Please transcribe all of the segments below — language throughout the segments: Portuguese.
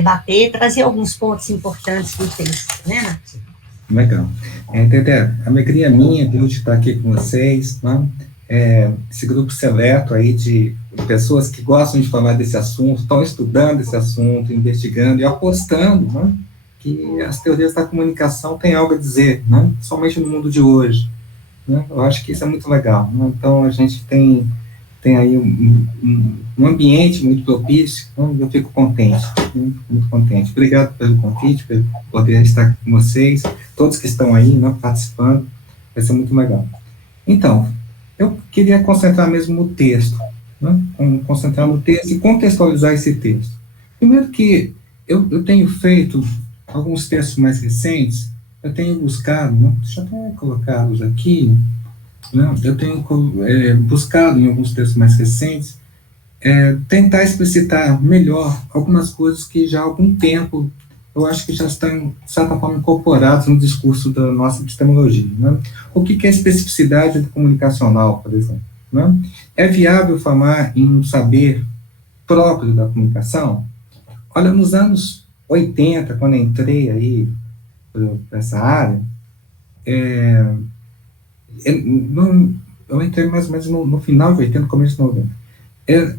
debater, trazer alguns pontos importantes e úteis, né, Nath? Legal. Teté, a alegria minha de estar aqui com vocês, né? Esse grupo seleto aí de pessoas que gostam de falar desse assunto, estão estudando esse assunto, investigando e apostando, né, que as teorias da comunicação têm algo a dizer, né, somente no mundo de hoje. Né? Eu acho que isso é muito legal. Né? Então, a gente tem aí um ambiente muito propício, né? Eu fico contente, muito contente. Obrigado pelo convite, por poder estar com vocês, todos que estão aí, né, participando, vai ser muito legal. Então, eu queria concentrar mesmo no texto, né? Concentrar no texto e contextualizar esse texto. Primeiro que eu tenho feito alguns textos mais recentes, eu tenho buscado, né? Deixa eu até colocá-los aqui, né? Eu tenho buscado em alguns textos mais recentes, tentar explicitar melhor algumas coisas que já há algum tempo eu acho que já estão, de certa forma, incorporados no discurso da nossa epistemologia. Né? O que é especificidade comunicacional, por exemplo? Né? É viável falar em um saber próprio da comunicação? Olha, nos anos 80, quando eu entrei aí para essa área, eu entrei mais ou menos no final de 80, começo de 90.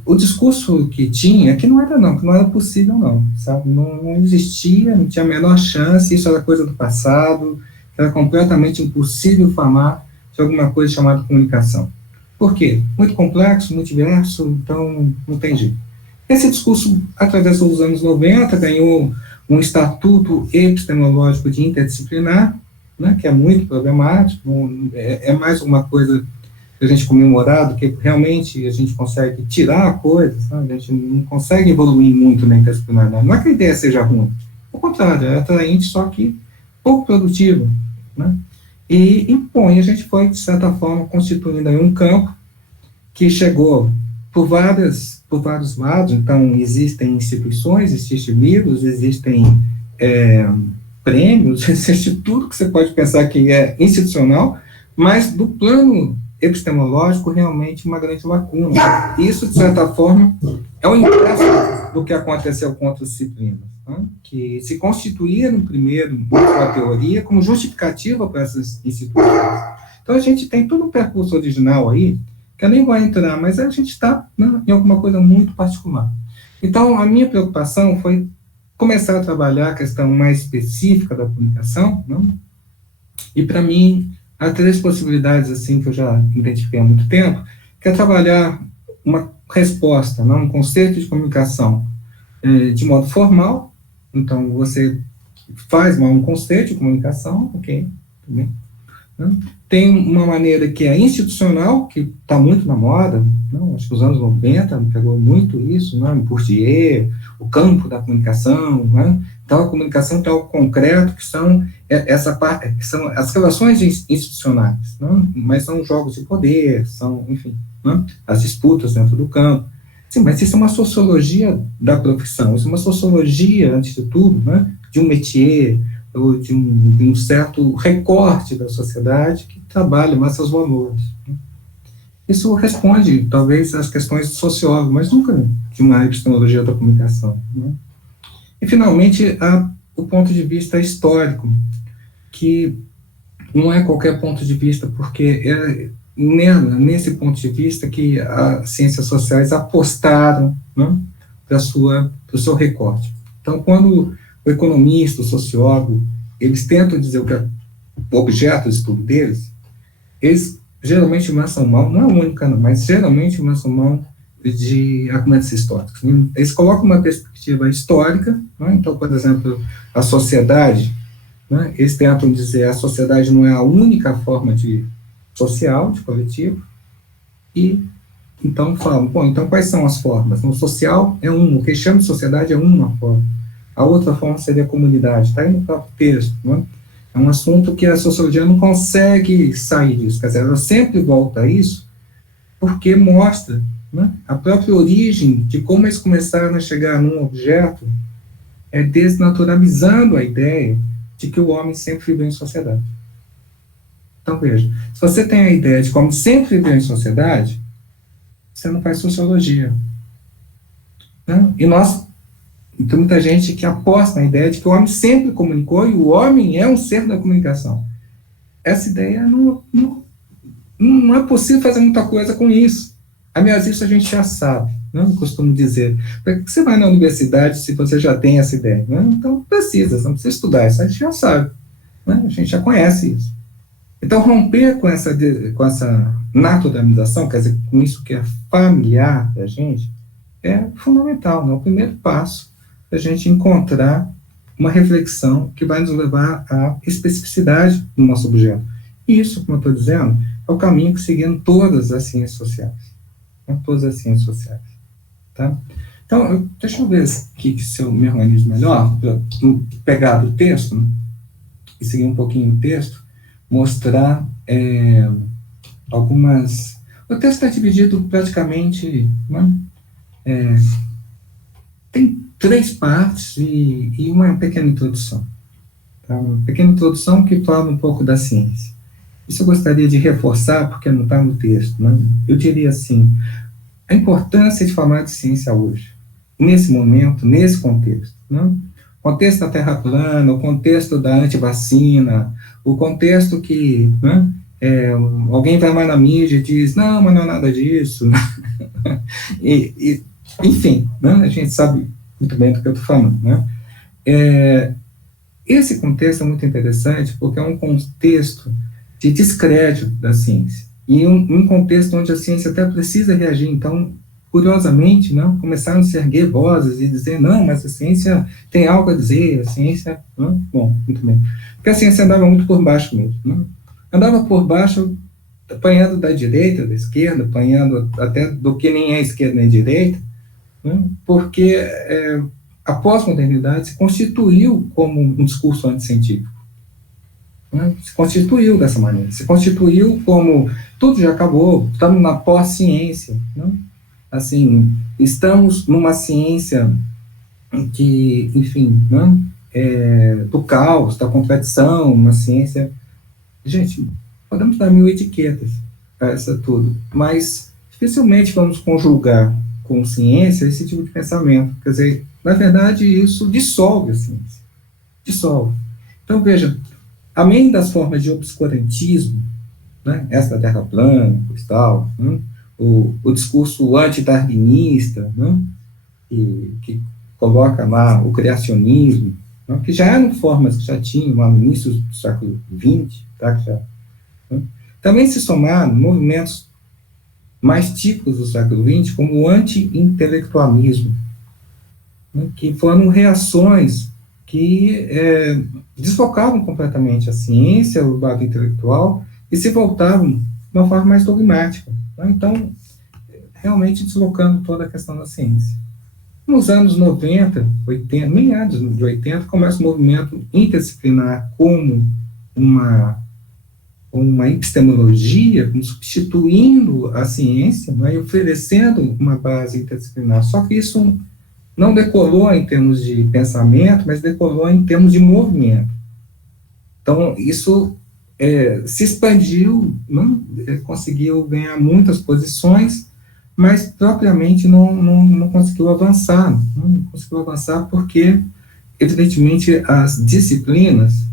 O discurso que tinha, que não era possível não, sabe, não existia, não tinha a menor chance, isso era coisa do passado, era completamente impossível falar de alguma coisa chamada comunicação. Por quê? Muito complexo, muito diverso, então não tem jeito. Esse discurso, através dos anos 90, ganhou um estatuto epistemológico de interdisciplinar, né, que é muito problemático, é mais uma coisa a gente comemorado, que realmente a gente consegue tirar coisas, né? A gente não consegue evoluir muito na interdisciplinaridade. Não é que a ideia seja ruim, ao contrário, é atraente, só que pouco produtiva, né? E impõe, a gente foi, de certa forma, constituindo aí um campo que chegou por vários lados. Então, existem instituições, existem livros, existem prêmios, existe tudo que você pode pensar que é institucional, mas do plano epistemológico, realmente uma grande lacuna. Isso, de certa forma, é o inverso do que aconteceu com outras disciplinas, né? Que se constituíram primeiro uma teoria como justificativa para essas instituições. Então, a gente tem todo o percurso original aí, que eu nem vou entrar, mas a gente está, né, em alguma coisa muito particular. Então, a minha preocupação foi começar a trabalhar a questão mais específica da comunicação, né? E, para mim, há três possibilidades, assim, que eu já identifiquei há muito tempo, que é trabalhar uma resposta, não, um conceito de comunicação de modo formal. Então, você faz um conceito de comunicação, ok, tudo bem. Né? Tem uma maneira que é institucional, que está muito na moda, não, acho que os anos 90 pegou muito isso, né? Bourdieu, o campo da comunicação, né? Então, a comunicação tem algo concreto, que são essa parte, que são as relações institucionais, né? Mas são jogos de poder, são, enfim, né? As disputas dentro do campo. Sim, mas isso é uma sociologia da profissão, isso é uma sociologia, antes de tudo, né? De um métier, ou de um certo recorte da sociedade que trabalha mais seus valores. Isso responde, talvez, às questões de sociólogo, mas nunca de uma epistemologia da comunicação, né? E, finalmente, há o ponto de vista histórico, que não é qualquer ponto de vista, porque é nesse ponto de vista que as ciências sociais apostaram, né, para o seu recorte. Então, quando o economista, o sociólogo, eles tentam dizer o que é o objeto de estudo deles, eles geralmente lançam mão, não é única, não, mas geralmente lançam mão de argumentos históricos. Eles colocam uma perspectiva histórica, né? Então, por exemplo, a sociedade, né, eles tentam dizer que a sociedade não é a única forma de social, de coletivo, e então falam, bom, então quais são as formas? O social é o que chama de sociedade é uma forma. A outra forma seria a comunidade, está aí no próprio texto, né? É um assunto que a sociologia não consegue sair disso, quer dizer, ela sempre volta a isso, porque mostra, né, a própria origem de como eles começaram a chegar num objeto, desnaturalizando a ideia de que o homem sempre viveu em sociedade. Então, veja, se você tem a ideia de como sempre viveu em sociedade, você não faz sociologia. Né? E nós Tem muita gente que aposta na ideia de que o homem sempre comunicou e o homem é um ser da comunicação. Essa ideia não é possível fazer muita coisa com isso. Aliás, isso a gente já sabe, né? Eu costumo dizer. Para que você vai na universidade se você já tem essa ideia? Né? Então, não precisa estudar, isso a gente já sabe. Né? A gente já conhece isso. Então, romper com essa naturalização, quer dizer, com isso que é familiar da gente, é fundamental, né? O primeiro passo para a gente encontrar uma reflexão que vai nos levar à especificidade do nosso objeto. E isso, como eu estou dizendo, é o caminho que seguindo todas as ciências sociais. Né? Todas as ciências sociais. Tá? Então, deixa eu ver aqui se eu me organizo melhor, para pegar do texto, né? E seguir um pouquinho o texto, mostrar algumas... O texto está dividido praticamente... Né? Tem 3 partes e uma pequena introdução. Tá? Uma pequena introdução que fala um pouco da ciência. Isso eu gostaria de reforçar, porque não está no texto. Né? Eu diria assim, a importância de falar de ciência hoje, nesse momento, nesse contexto. Né? O contexto da Terra plana, o contexto da antivacina, o contexto que... Né, alguém vai lá na mídia e diz, não, mas não é nada disso. Enfim, né, a gente sabe muito bem do que eu estou falando. Né? Esse contexto é muito interessante porque é um contexto de descrédito da ciência. E um contexto onde a ciência até precisa reagir. Então, curiosamente, né, começaram a se erguer vozes e dizer, não, mas a ciência tem algo a dizer, a ciência... Né? Bom, muito bem. Porque a ciência andava muito por baixo mesmo. Né? Andava por baixo, apanhando da direita, da esquerda, apanhando até do que nem é esquerda nem direita, né? Porque a pós-modernidade se constituiu como um discurso anticientífico. Né? Se constituiu dessa maneira. Se constituiu como tudo já acabou, estamos na pós-ciência. Né? Assim, estamos numa ciência que, enfim, né? Do caos, da contradição, uma ciência... Gente, podemos dar 1000 etiquetas para essa tudo, mas dificilmente vamos conjugar com ciência esse tipo de pensamento. Quer dizer, na verdade, isso dissolve a ciência. Dissolve. Então, veja, além das formas de obscurantismo, né, essa da Terra plana, cristal, né, o discurso antidarwinista, né, que coloca lá o criacionismo, né, que já eram formas que já tinham lá no início do século XX, tá, que já, né, também se somaram movimentos mais típicos do século XX, como o anti-intelectualismo, né, que foram reações que desfocavam completamente a ciência, o lado intelectual, e se voltavam de uma forma mais dogmática. Tá? Então, realmente deslocando toda a questão da ciência. Nos anos 90, 80, meados de 80, começa o movimento interdisciplinar como uma epistemologia, como substituindo a ciência, né, e oferecendo uma base interdisciplinar. Só que isso não decolou em termos de pensamento, mas decolou em termos de movimento. Então, isso se expandiu, né, conseguiu ganhar muitas posições, mas propriamente não conseguiu avançar. Não conseguiu avançar porque, evidentemente, as disciplinas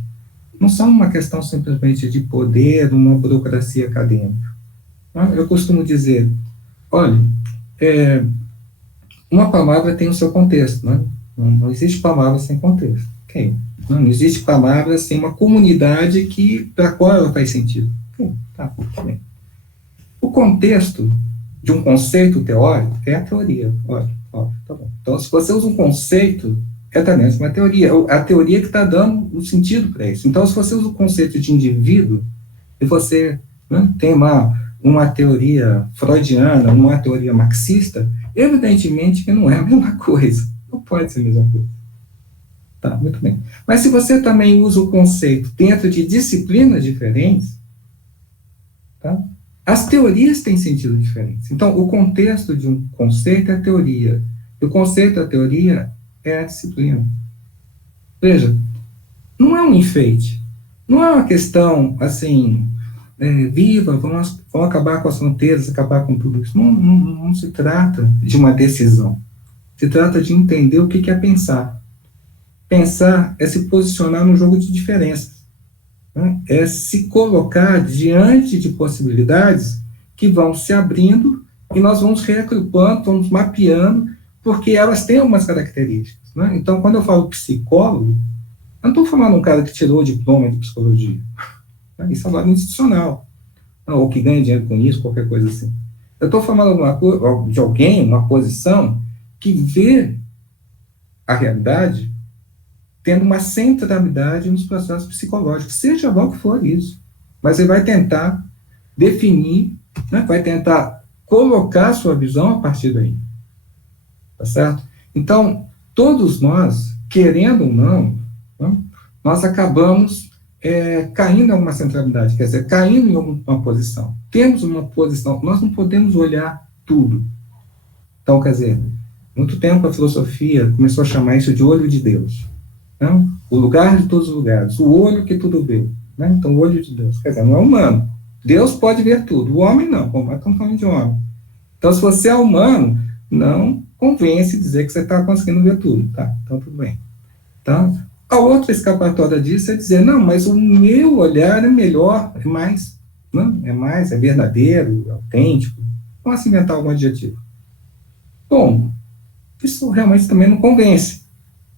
não são uma questão simplesmente de poder, uma burocracia acadêmica. Eu costumo dizer, olha, uma palavra tem o seu contexto, né? Não existe palavra sem contexto. Okay. Não existe palavra sem uma comunidade para a qual ela faz sentido. Okay. Tá bem. O contexto de um conceito teórico é a teoria. Olha, tá bom. Então, se você usa um conceito, também uma teoria. A teoria que está dando o sentido para isso. Então, se você usa o conceito de indivíduo, e você, né, tem uma teoria freudiana, uma teoria marxista, evidentemente que não é a mesma coisa. Não pode ser a mesma coisa. Tá, muito bem. Mas se você também usa o conceito dentro de disciplinas diferentes, tá, as teorias têm sentido diferentes. Então, o contexto de um conceito é a teoria. E o conceito da teoria é a disciplina. Veja, não é um enfeite. Não é uma questão, assim, viva, vamos acabar com as fronteiras, acabar com tudo isso. Não se trata de uma decisão. Se trata de entender o que é pensar. Pensar é se posicionar num jogo de diferenças, né? É se colocar diante de possibilidades que vão se abrindo e nós vamos reagrupando, vamos mapeando, porque elas têm algumas características, né? Então, quando eu falo psicólogo, eu não estou falando de um cara que tirou o diploma de psicologia. Né? Isso é uma institucional, ou que ganha dinheiro com isso, qualquer coisa assim. Eu estou falando de alguém, uma posição, que vê a realidade tendo uma centralidade nos processos psicológicos, seja lá o que for isso. Mas ele vai tentar definir, né, vai tentar colocar sua visão a partir daí. Tá certo? Então, todos nós, querendo ou não, né, nós acabamos caindo em alguma centralidade, quer dizer, caindo em alguma posição. Temos uma posição, nós não podemos olhar tudo. Então, quer dizer, muito tempo a filosofia começou a chamar isso de olho de Deus. Não? O lugar de todos os lugares, o olho que tudo vê. Né? Então, o olho de Deus, quer dizer, não é humano. Deus pode ver tudo, o homem não, como estamos falando de homem. Então, se você é humano, não convence dizer que você está conseguindo ver tudo, tá? Então, tudo bem. Então, a outra escapatória disso é dizer, não, mas o meu olhar é melhor, é mais, não? É mais, é verdadeiro, é autêntico. Vamos inventar algum adjetivo. Bom, isso realmente também não convence.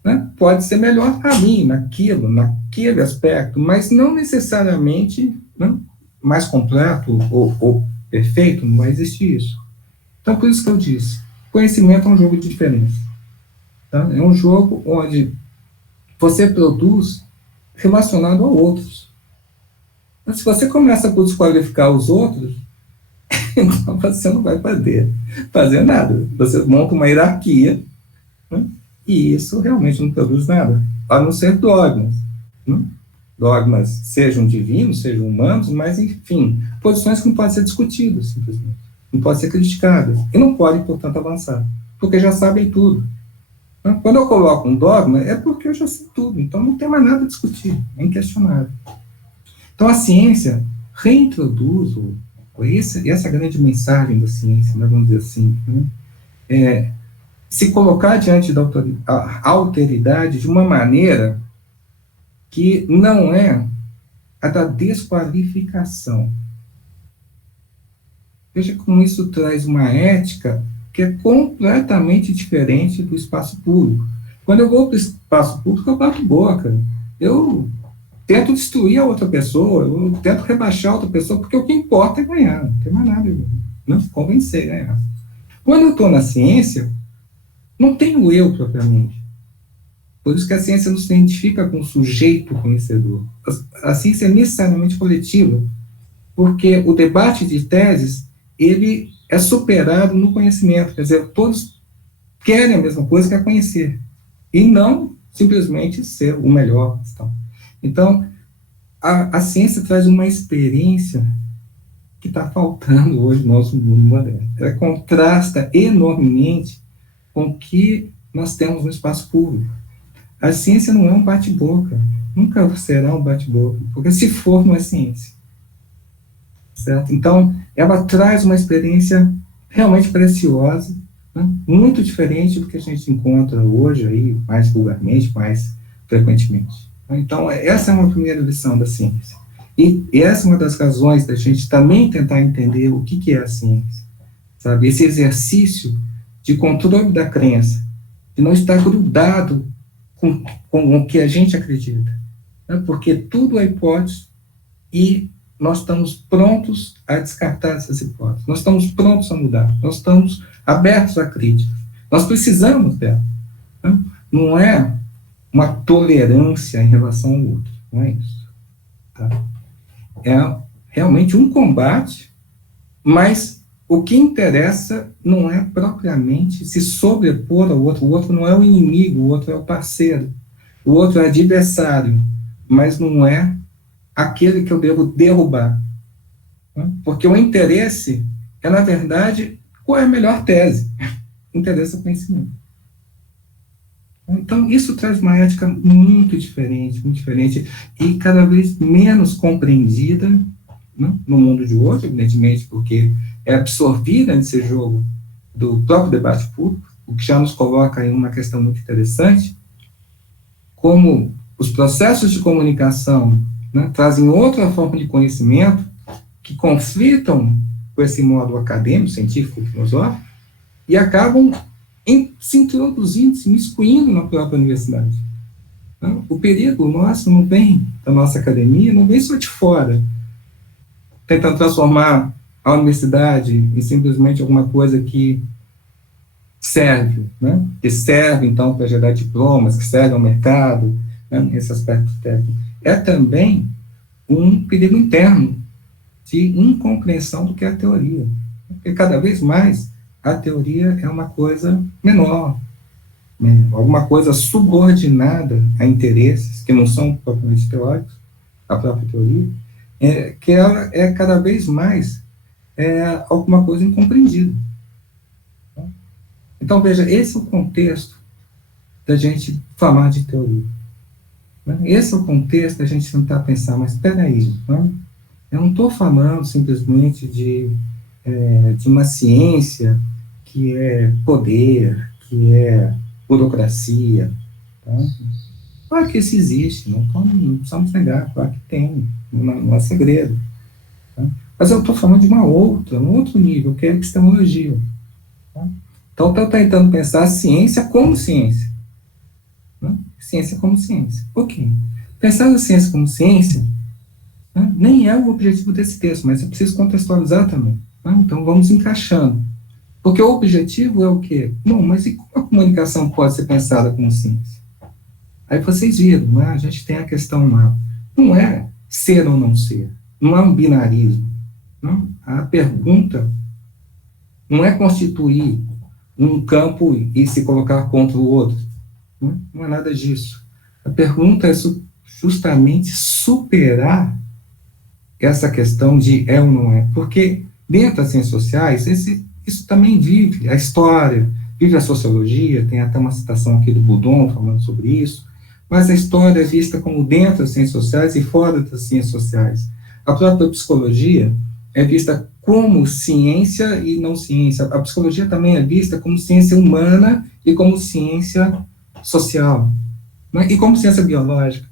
Né? Pode ser melhor para mim, naquele aspecto, mas não necessariamente, né, mais completo ou perfeito, não vai existir isso. Então, por isso que eu disse, conhecimento é um jogo de diferença. Tá? É um jogo onde você produz relacionado a outros. Mas se você começa por desqualificar os outros, então você não vai poder fazer nada. Você monta uma hierarquia, né? E isso realmente não produz nada, a não ser dogmas. Né? Dogmas sejam divinos, sejam humanos, mas, enfim, posições que não podem ser discutidas, simplesmente. Não podem ser criticadas. E não podem, portanto, avançar, porque já sabem tudo. Né? Quando eu coloco um dogma, é porque eu já sei tudo, então não tem mais nada a discutir, é inquestionável. Então, a ciência reintroduz, essa grande mensagem da ciência, né, vamos dizer assim, né, se colocar diante da alteridade de uma maneira que não é a da desqualificação. Veja como isso traz uma ética que é completamente diferente do espaço público. Quando eu vou para o espaço público, eu bato boca. Eu tento destruir a outra pessoa, eu tento rebaixar a outra pessoa, porque o que importa é ganhar, não tem mais nada, não convencer, ganhar. Quando eu estou na ciência, não tem o eu propriamente. Por isso que a ciência não se identifica com o sujeito conhecedor. A ciência é necessariamente coletiva, porque o debate de teses, ele é superado no conhecimento, quer dizer, todos querem a mesma coisa, que é conhecer, e não simplesmente ser o melhor. Então, a ciência traz uma experiência que está faltando hoje no nosso mundo moderno. Ela contrasta enormemente com o que nós temos no espaço público. A ciência não é um bate-boca, nunca será um bate-boca, porque se for, não é ciência. Certo? Então, ela traz uma experiência realmente preciosa, né? Muito diferente do que a gente encontra hoje, aí, mais vulgarmente, mais frequentemente. Então, essa é uma primeira lição da ciência. E essa é uma das razões da gente também tentar entender o que é a ciência. Sabe? Esse exercício de controle da crença, de não estar grudado com o que a gente acredita, né? Porque tudo é hipótese e nós estamos prontos a descartar essas hipóteses, nós estamos prontos a mudar, nós estamos abertos à crítica, nós precisamos dela. Né? Não é uma tolerância em relação ao outro, não é isso. Tá? É realmente um combate, mas o que interessa não é propriamente se sobrepor ao outro. O outro não é o inimigo, o outro é o parceiro. O outro é adversário, mas não é aquele que eu devo derrubar. Porque o interesse é, na verdade, qual é a melhor tese? O interesse é o conhecimento. Então, isso traz uma ética muito diferente, e cada vez menos compreendida, né, no mundo de hoje, evidentemente, porque é absorvida nesse jogo do próprio debate público, o que já nos coloca em uma questão muito interessante, como os processos de comunicação, né, trazem outra forma de conhecimento que conflitam com esse modo acadêmico, científico, filosófico, e acabam se introduzindo, se miscuindo na própria universidade. Então, o perigo nosso não vem da nossa academia, não vem só de fora, tentando transformar a universidade em simplesmente alguma coisa que serve, né? Que serve, então, para gerar diplomas, que serve ao mercado, né? Esse aspecto técnico. É também um perigo interno de incompreensão do que é a teoria. Porque cada vez mais a teoria é uma coisa menor, né? Alguma coisa subordinada a interesses que não são propriamente teóricos, a própria teoria, que ela é cada vez mais alguma coisa incompreendida. Então, veja, esse é o contexto da gente falar de teoria. Né? Esse é o contexto da gente tentar pensar, mas espera aí, né? Eu não estou falando simplesmente de uma ciência que é poder, que é burocracia. Tá? Claro que isso existe, não precisamos negar, claro que tem, não é segredo. Tá? Mas eu estou falando de um outro nível, que é a epistemologia. Tá? Então, estou tentando pensar a ciência como ciência. Né? Ciência como ciência. Ok. Pensar a ciência como ciência, né, nem é o objetivo desse texto, mas eu preciso contextualizar também. Né? Então, vamos encaixando. Porque o objetivo é o quê? Bom, mas e como a comunicação pode ser pensada como ciência? Aí vocês viram, né? A gente tem a questão lá. Não é ser ou não ser. Não é um binarismo. Não? A pergunta não é constituir um campo e se colocar contra o outro. Não é nada disso. A pergunta é justamente superar essa questão de é ou não é. Porque dentro das ciências sociais, isso também vive a história, vive a sociologia, tem até uma citação aqui do Boudon falando sobre isso, mas a história é vista como dentro das ciências sociais e fora das ciências sociais. A própria psicologia é vista como ciência e não ciência. A psicologia também é vista como ciência humana e como ciência social, né? E como ciência biológica.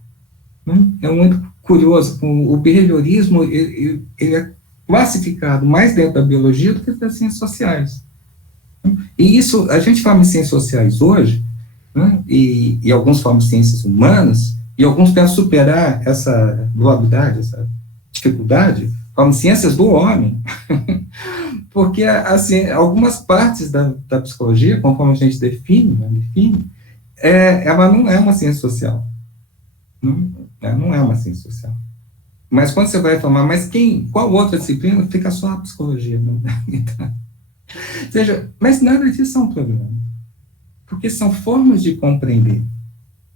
Né? É muito curioso, o behaviorismo ele é classificado mais dentro da biologia do que das ciências sociais. E isso, a gente fala em ciências sociais hoje, né? E alguns falam em ciências humanas, e alguns tentam superar essa dualidade, essa dificuldade, falam em ciências do homem, porque assim, algumas partes da psicologia, conforme a gente define, ela não é uma ciência social. Não é uma ciência social. Mas quando você vai falar, mas qual outra disciplina, fica só a psicologia. Não? Então, ou seja, mas nada disso é um problema. Porque são formas de compreender.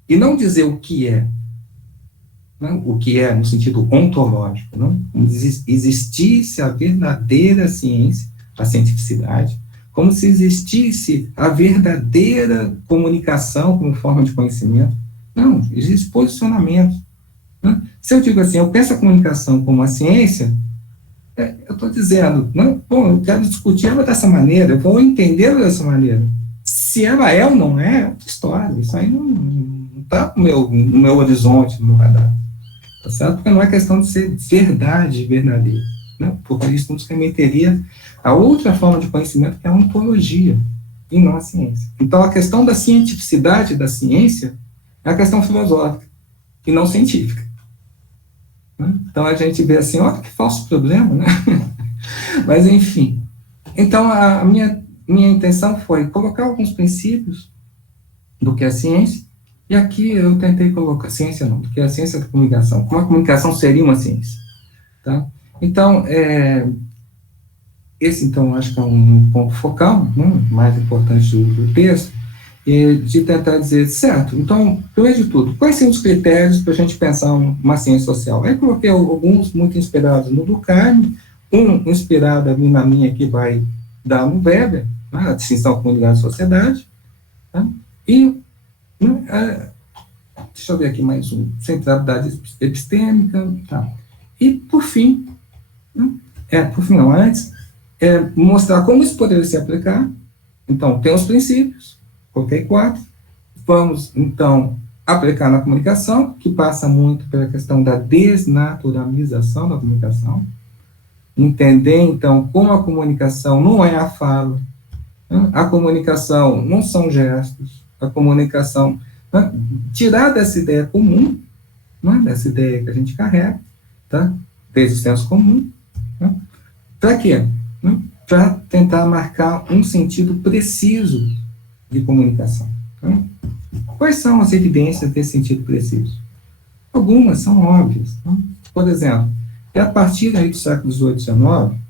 E não dizer o que é. Não? O que é no sentido ontológico. Não? Como se existisse a verdadeira ciência, a cientificidade, como se existisse a verdadeira comunicação como forma de conhecimento. Não, existe posicionamento. Né? Se eu digo assim, eu penso a comunicação como a ciência, eu estou dizendo, não, bom, eu quero discutir ela dessa maneira, eu vou entendê-la dessa maneira. Se ela é ou não é outra história. Isso aí não está no meu horizonte, no meu radar. Tá certo? Porque não é questão de ser verdade verdadeira. Né? Porque isso nos remeteria a outra forma de conhecimento, que é a ontologia, e não a ciência. Então, a questão da cientificidade da ciência é a questão filosófica, e não científica. Né? Então, a gente vê assim, olha que falso problema, né? Mas, enfim. Então, a minha intenção foi colocar alguns princípios do que é a ciência, e aqui eu tentei colocar, ciência não, do que é a ciência da comunicação, como a comunicação seria uma ciência. Tá? Então, esse, então, acho que é um ponto focal, né, mais importante do texto, de tentar dizer, certo, então, primeiro de tudo, quais são os critérios para a gente pensar uma ciência social? Aí coloquei alguns muito inspirados no Durkheim, um inspirado ali na minha que vai dar no Weber, né, a distinção comunidade e sociedade, tá? E, né, deixa eu ver aqui mais um, centralidade epistêmica, tá? E, por fim, né, antes, mostrar como isso poderia se aplicar Então, tem os princípios, coloquei 4. Vamos, então, aplicar na comunicação, que passa muito pela questão da desnaturalização da comunicação. Entender, então, como a comunicação não é a fala, né? A comunicação não são gestos, a comunicação, né? Tirar dessa ideia comum, né? Dessa ideia que a gente carrega, tá? Desde o senso comum, né? Para quê? Né? Para tentar marcar um sentido preciso de comunicação. Né? Quais são as evidências desse sentido preciso? Algumas são óbvias. Né? Por exemplo, é a partir aí do século XVIII e XIX,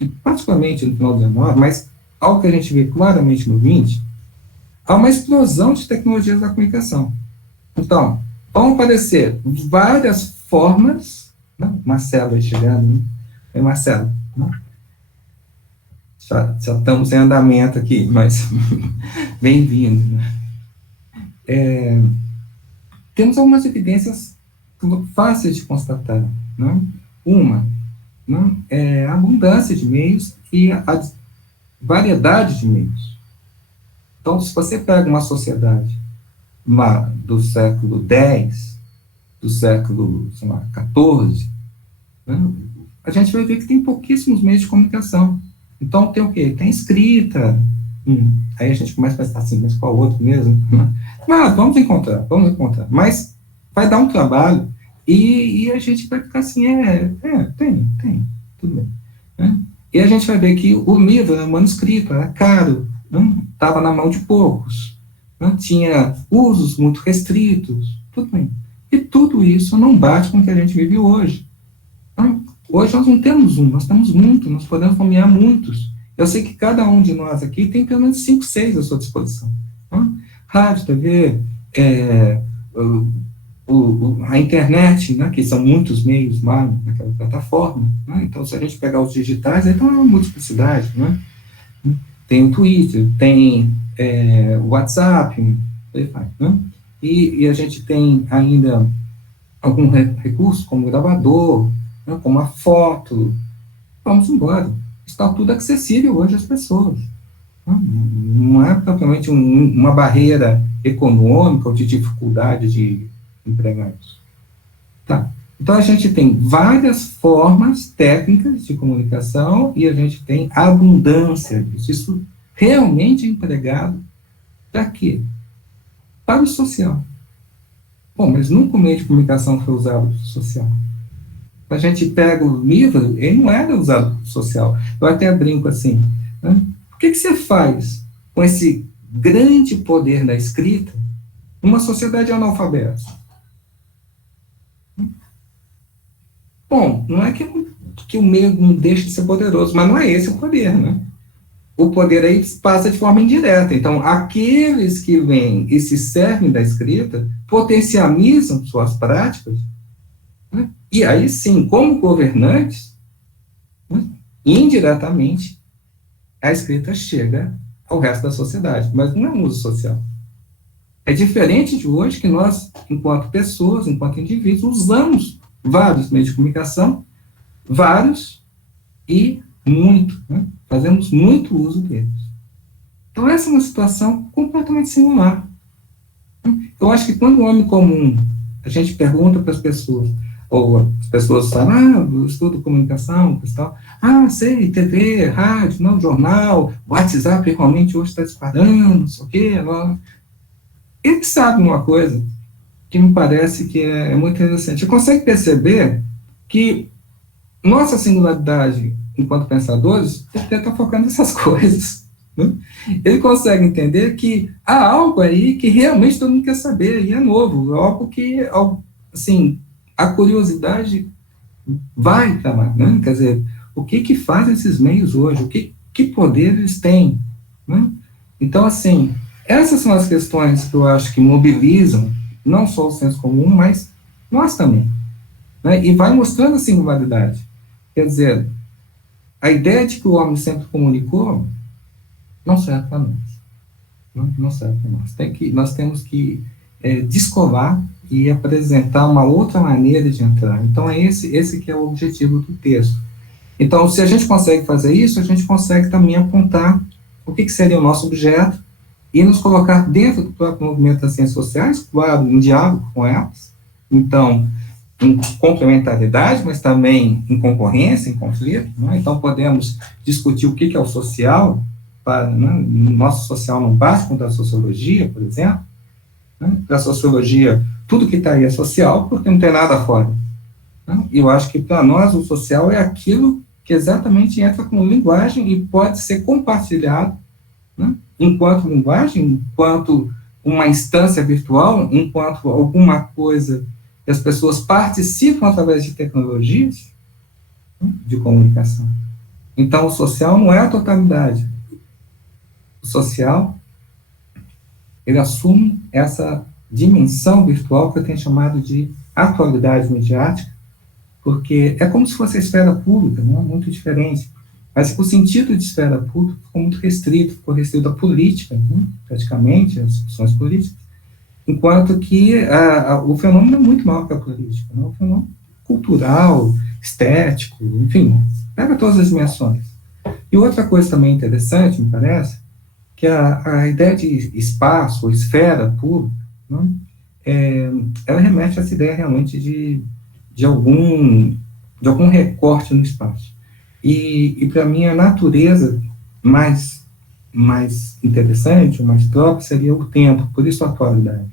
e particularmente no final do XIX, mas algo que a gente vê claramente no XX, há uma explosão de tecnologias da comunicação. Então, vão aparecer várias formas, né? Marcelo aí chegando, né? É Marcelo, né? Já estamos em andamento aqui, mas bem-vindo. Né? Temos algumas evidências fáceis de constatar. Né? Uma, né, é a abundância de meios e a variedade de meios. Então, se você pega uma sociedade do século X, do século, sei lá, XIV, né, a gente vai ver que tem pouquíssimos meios de comunicação. Então, tem o quê? Tem escrita. Aí a gente começa a pensar assim, mas qual outro mesmo? Mas vamos encontrar. Mas vai dar um trabalho e a gente vai ficar assim, tem, tudo bem. Né? E a gente vai ver que o livro, o manuscrito, era caro, estava na mão de poucos, tinha usos muito restritos, tudo bem. E tudo isso não bate com o que a gente vive hoje. Hoje nós não temos nós temos muito, nós podemos nomear muitos. Eu sei que cada um de nós aqui tem pelo menos 5, 6 à sua disposição. Rádio, TV, a internet, né, que são muitos meios lá naquela plataforma. Né? Então, se a gente pegar os digitais, aí tem uma multiplicidade. Né? Tem o Twitter, tem o WhatsApp, né? E a gente tem ainda algum recurso como gravador, né, como a foto. Vamos embora. Está tudo acessível hoje às pessoas. Não é propriamente uma barreira econômica ou de dificuldade de empregar isso. Tá. Então, a gente tem várias formas técnicas de comunicação e a gente tem abundância disso. Isso realmente é empregado para quê? Para o social. Bom, mas nunca o meio de comunicação foi usado para o social. A gente pega o livro, ele não era usado para o social. Eu até brinco assim, né? O que você faz com esse grande poder da escrita numa sociedade analfabeta? Bom, não é que o meio não deixe de ser poderoso, mas não é esse o poder, né? O poder aí passa de forma indireta. Então, aqueles que vêm e se servem da escrita potencializam suas práticas, né? E aí sim, como governantes, né, indiretamente, a escrita chega ao resto da sociedade, mas não é um uso social. É diferente de hoje que nós, enquanto pessoas, enquanto indivíduos, usamos vários meios de comunicação, vários e muito, né? Fazemos muito uso deles. Então, essa é uma situação completamente singular. Eu acho que quando o homem comum, a gente pergunta para as pessoas, ou as pessoas falam, eu estudo comunicação, tal, sei, TV, rádio, não, jornal, WhatsApp realmente hoje está disparando, não sei o quê. Ele sabe uma coisa que me parece que é muito interessante. Você consegue perceber que nossa singularidade enquanto pensadores, ele está focando nessas coisas. Né? Ele consegue entender que há algo aí que realmente todo mundo quer saber, e é novo, algo que, assim, a curiosidade vai estar lá, né? Quer dizer, o que fazem esses meios hoje? Que poder eles têm? Né? Então, assim, essas são as questões que eu acho que mobilizam não só o senso comum, mas nós também. Né? E vai mostrando a singularidade. Quer dizer, a ideia de que o homem sempre comunicou não serve para nós. Não serve para nós. Nós temos que descolar e apresentar uma outra maneira de entrar. Então, é esse que é o objetivo do texto. Então, se a gente consegue fazer isso, a gente consegue também apontar o que seria o nosso objeto, e nos colocar dentro do próprio movimento das ciências sociais, claro, em diálogo com elas, então, em complementaridade, mas também em concorrência, em conflito, né? Então podemos discutir o que é o social, o nosso social não basta com a da sociologia, por exemplo, né? Para a sociologia, tudo que está aí é social, porque não tem nada fora. Né? E eu acho que para nós o social é aquilo que exatamente entra como linguagem e pode ser compartilhado, né? Enquanto linguagem, enquanto uma instância virtual, enquanto alguma coisa que as pessoas participam através de tecnologias, né, de comunicação. Então, o social não é a totalidade. O social, ele assume essa dimensão virtual que eu tenho chamado de atualidade midiática, porque é como se fosse a esfera pública, não é muito diferente. Mas o sentido de esfera pública ficou muito restrito, ficou restrito à política, né, praticamente, às discussões políticas, enquanto que o fenômeno é muito maior que a política, né, é um fenômeno cultural, estético, enfim, pega todas as dimensões. E outra coisa também interessante, me parece, que a ideia de espaço, ou esfera pública, né, ela remete a essa ideia realmente de algum recorte no espaço. E para mim, a natureza mais interessante, mais própria, seria o tempo, por isso a atualidade.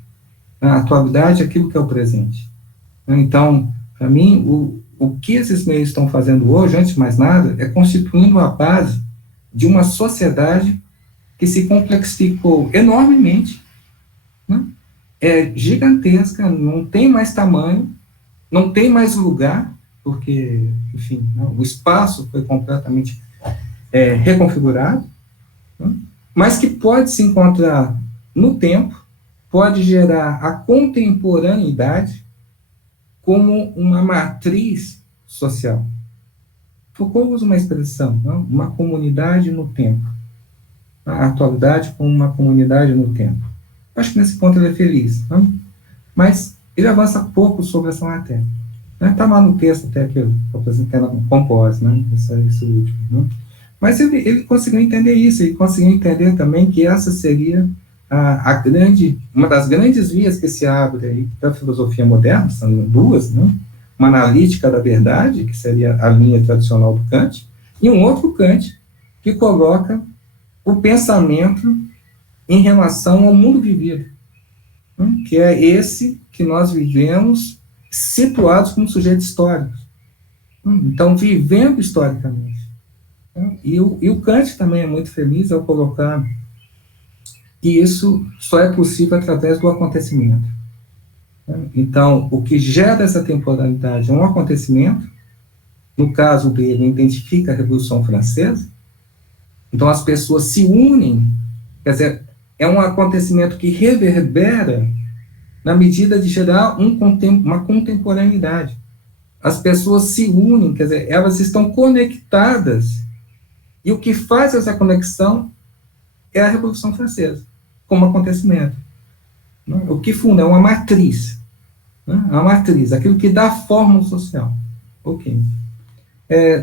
A atualidade é aquilo que é o presente. Então, para mim, o que esses meios estão fazendo hoje, antes de mais nada, é constituindo a base de uma sociedade que se complexificou enormemente, né? É gigantesca, não tem mais tamanho, não tem mais lugar, porque, enfim, né, o espaço foi completamente reconfigurado, né, mas que pode se encontrar no tempo, pode gerar a contemporaneidade como uma matriz social. Foucault usa uma expressão, né, uma comunidade no tempo. A atualidade como uma comunidade no tempo. Acho que nesse ponto ele é feliz, né? Mas ele avança pouco sobre essa matéria. Está lá no texto até que eu apresentei na Compós, né? Esse último. Né? Mas ele conseguiu entender isso, ele conseguiu entender também que essa seria uma das grandes vias que se abre aí para a filosofia moderna, são duas, né? Uma analítica da verdade, que seria a linha tradicional do Kant, e um outro Kant, que coloca o pensamento em relação ao mundo vivido, né? Que é esse que nós vivemos situados como sujeitos históricos. Então, vivendo historicamente. E o Kant também é muito feliz ao colocar que isso só é possível através do acontecimento. Então, o que gera essa temporalidade é um acontecimento, no caso dele, identifica a Revolução Francesa, então as pessoas se unem, quer dizer, é um acontecimento que reverbera na medida de gerar uma contemporaneidade. As pessoas se unem, quer dizer, elas estão conectadas, e o que faz essa conexão é a Revolução Francesa, como acontecimento. O que funda é uma matriz, né? Uma matriz, aquilo que dá forma ao social. Ok.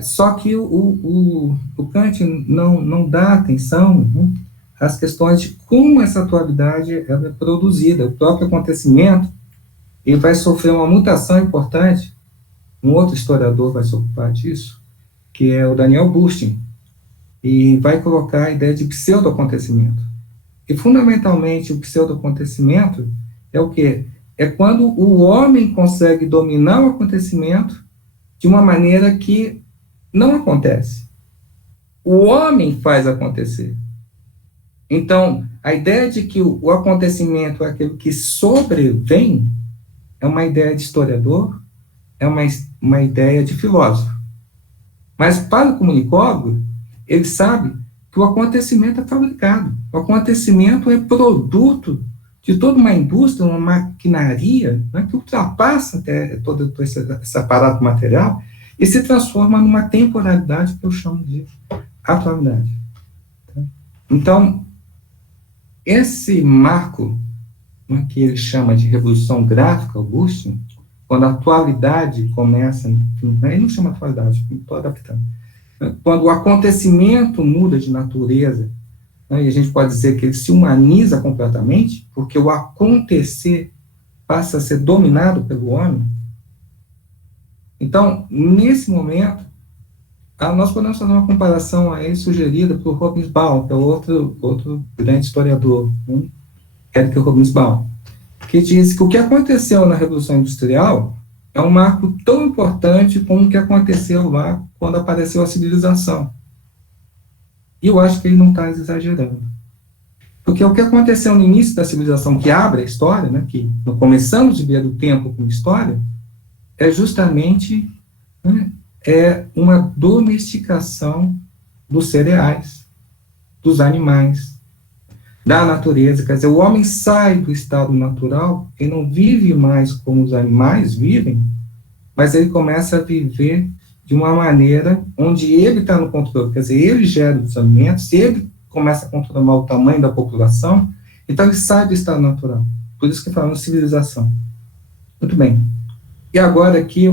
Só que o Kant não dá atenção, né, às questões de como essa atualidade é produzida. O próprio acontecimento ele vai sofrer uma mutação importante. Um outro historiador vai se ocupar disso, que é o Daniel Burstein, e vai colocar a ideia de pseudo-acontecimento. E, fundamentalmente, o pseudo-acontecimento é o quê? É quando o homem consegue dominar o acontecimento de uma maneira que não acontece. O homem faz acontecer. Então, a ideia de que o acontecimento é aquilo que sobrevém é uma ideia de historiador, é uma ideia de filósofo. Mas, para o comunicólogo, ele sabe que o acontecimento é fabricado. O acontecimento é produto de toda uma indústria, uma maquinaria, né, que ultrapassa até todo esse aparato material e se transforma numa temporalidade que eu chamo de atualidade. Então, esse marco, né, que ele chama de revolução gráfica, Augusto, quando a atualidade começa, ele não chama atualidade, estou adaptando, quando o acontecimento muda de natureza, né, e a gente pode dizer que ele se humaniza completamente, porque o acontecer passa a ser dominado pelo homem. Então, nesse momento, nós podemos fazer uma comparação aí sugerida por Hobsbawm, que é outro grande historiador, né? Eric Hobsbawm, que diz que o que aconteceu na Revolução Industrial é um marco tão importante como o que aconteceu lá quando apareceu a civilização. E eu acho que ele não está exagerando. Porque o que aconteceu no início da civilização, que abre a história, né, que nós começamos a ver o tempo como história, é justamente, né, uma domesticação dos cereais, dos animais, da natureza. Quer dizer, o homem sai do estado natural e não vive mais como os animais vivem, mas ele começa a viver de uma maneira onde ele está no controle. Quer dizer, ele gera os alimentos, ele começa a controlar o tamanho da população, então ele sai do estado natural. Por isso que falamos civilização. Muito bem. E agora aqui,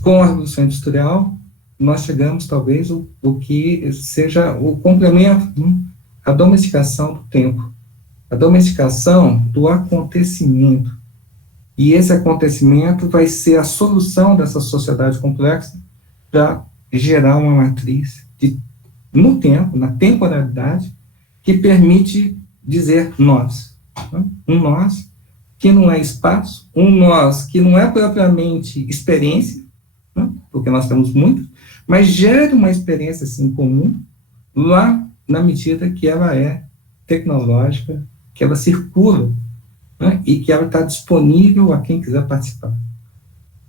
com a Revolução Industrial, nós chegamos, talvez, o que seja o complemento, né? A domesticação do tempo, a domesticação do acontecimento. E esse acontecimento vai ser a solução dessa sociedade complexa para gerar uma matriz no tempo, na temporalidade, que permite dizer nós. Né? Um nós que não é espaço, um nós que não é propriamente experiência, né? Porque nós temos muitas, mas gera uma experiência assim, comum, lá na medida que ela é tecnológica, que ela circula, né, e que ela está disponível a quem quiser participar.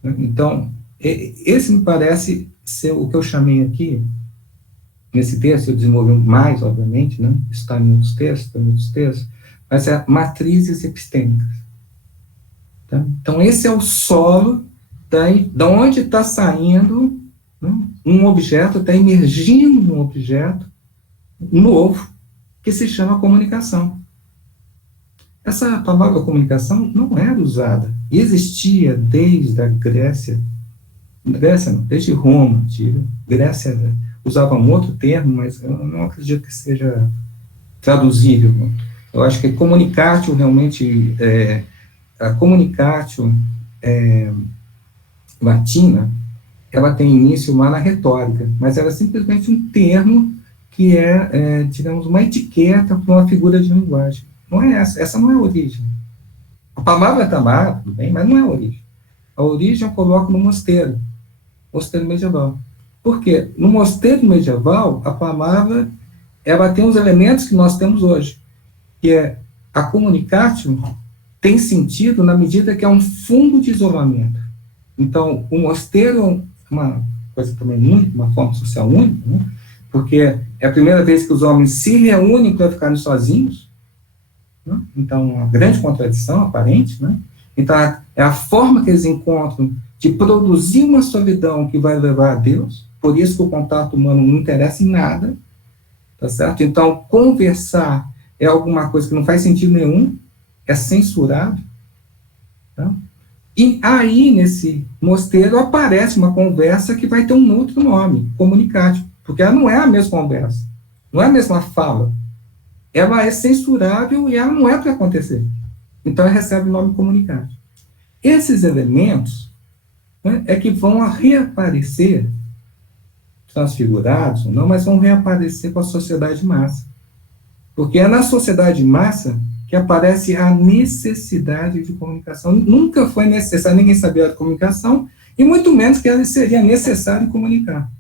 Né? Então, esse me parece ser o que eu chamei aqui, nesse texto, eu desenvolvi mais, obviamente, né, está em outros textos, mas é matrizes epistêmicas. Tá? Então, esse é o solo da onde está saindo, né, um objeto, está emergindo um objeto novo, que se chama comunicação. Essa palavra comunicação não era usada. Existia desde a Grécia não, desde Roma, Grécia usava um outro termo, mas eu não acredito que seja traduzível. Eu acho que comunicatio realmente, a comunicatio latina, ela tem início lá na retórica, mas ela é simplesmente um termo que digamos, uma etiqueta para uma figura de linguagem. Não é essa não é a origem. A palavra está lá, tudo bem, mas não é a origem. A origem eu coloco no mosteiro medieval. Por quê? No mosteiro medieval, a palavra, ela tem os elementos que nós temos hoje, que é a comunicatio tem sentido na medida que é um fundo de isolamento. Então, o mosteiro é uma coisa também única, uma forma social única, né? Porque é a primeira vez que os homens se reúnem para ficarem sozinhos, né? Então, uma grande contradição aparente, né? Então, é a forma que eles encontram de produzir uma solidão que vai levar a Deus, por isso que o contato humano não interessa em nada, tá certo? Então, conversar é alguma coisa que não faz sentido nenhum, é censurado, tá? E aí, nesse mosteiro, aparece uma conversa que vai ter um outro nome, comunicatio, porque ela não é a mesma conversa, não é a mesma fala. Ela é censurável e ela não é para acontecer. Então, ela recebe o nome comunicatio. Esses elementos, né, é que vão reaparecer, transfigurados ou não, mas vão reaparecer com a sociedade de massa. Porque é na sociedade de massa que aparece a necessidade de comunicação. Nunca foi necessário, ninguém sabia de comunicação, e muito menos que ela seria necessário comunicar.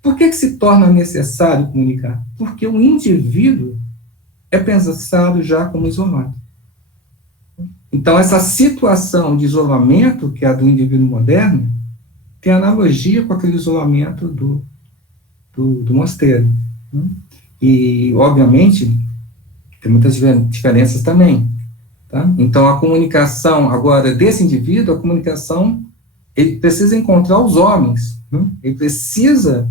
Por que se torna necessário comunicar? Porque o indivíduo é pensado já como isolado. Então, essa situação de isolamento, que é a do indivíduo moderno, tem analogia com aquele isolamento do mosteiro. Né? E, obviamente, tem muitas diferenças também. Tá? Então, a comunicação, agora, desse indivíduo, a comunicação, ele precisa encontrar os homens. Né? Ele precisa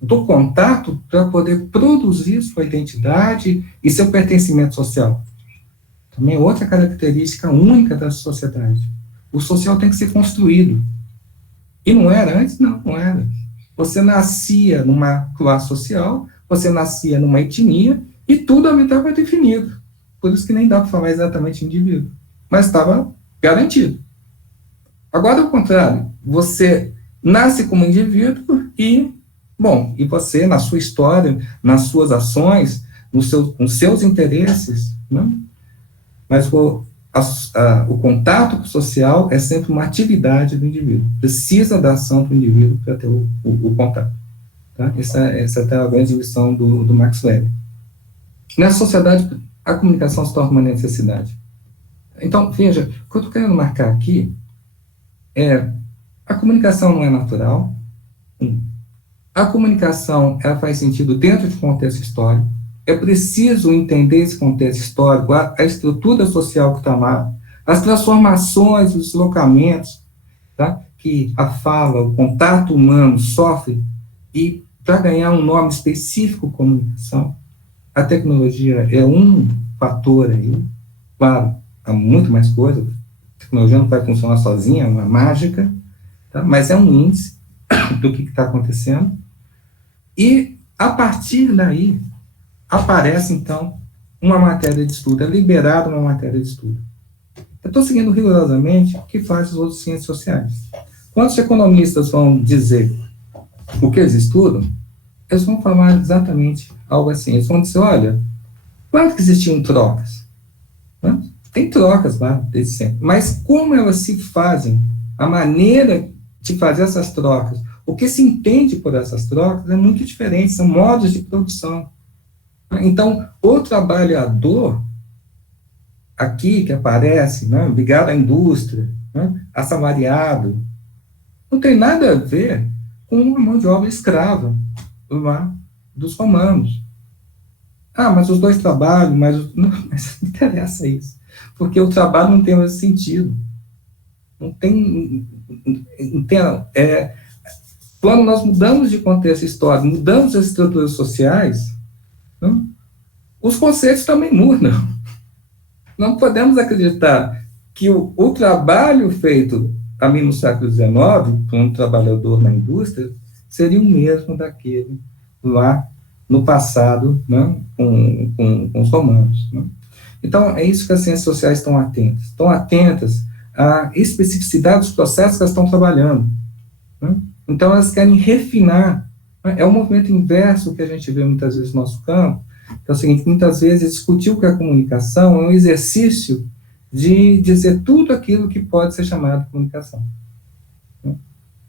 do contato para poder produzir sua identidade e seu pertencimento social. Também outra característica única da sociedade. O social tem que ser construído. E não era antes? Não era. Você nascia numa classe social, você nascia numa etnia e tudo ali estava definido. Por isso que nem dá para falar exatamente indivíduo. Mas estava garantido. Agora, ao contrário, você nasce como indivíduo e, bom, e você, na sua história, nas suas ações, com seus interesses, né? Mas o contato social é sempre uma atividade do indivíduo. Precisa da ação do indivíduo para ter o contato. Tá? Essa é a grande lição do Max Weber. Na sociedade, a comunicação se torna uma necessidade. Então, veja, o que eu estou querendo marcar aqui a comunicação não é natural. A comunicação, ela faz sentido dentro de um contexto histórico. É preciso entender esse contexto histórico, a estrutura social que está lá, as transformações, os deslocamentos, tá? Que a fala, o contato humano sofre, e para ganhar um nome específico, comunicação, a tecnologia é um fator aí. Claro, há muito mais coisas. A tecnologia não vai funcionar sozinha, é uma mágica, tá? Mas é um índice do que está acontecendo. E, a partir daí, aparece, então, uma matéria de estudo, é liberada uma matéria de estudo. Eu estou seguindo rigorosamente o que faz os outros ciências sociais. Quando os economistas vão dizer o que eles estudam, eles vão falar exatamente algo assim. Eles vão dizer, olha, quando que existiam trocas? Né? Tem trocas lá, desde sempre. Mas como elas se fazem, a maneira de fazer essas trocas, o que se entende por essas trocas é muito diferente, são modos de produção. Então, o trabalhador aqui que aparece, né, ligado à indústria, né, assalariado, não tem nada a ver com uma mão de obra escrava lá dos romanos. Ah, mas os dois trabalham, mas não interessa isso, porque o trabalho não tem esse sentido. Não tem... Entendam, quando nós mudamos de contexto histórico, mudamos as estruturas sociais, não? Os conceitos também mudam. Não podemos acreditar que o trabalho feito ali no século XIX, por um trabalhador na indústria, seria o mesmo daquele lá no passado, né, com os romanos. Né? Então, é isso que as ciências sociais estão atentas. Estão atentas à especificidade dos processos que elas estão trabalhando. Né? Então, elas querem refinar. Né? É o movimento inverso que a gente vê muitas vezes no nosso campo, que é o seguinte: muitas vezes discutir o que é comunicação é um exercício de dizer tudo aquilo que pode ser chamado de comunicação.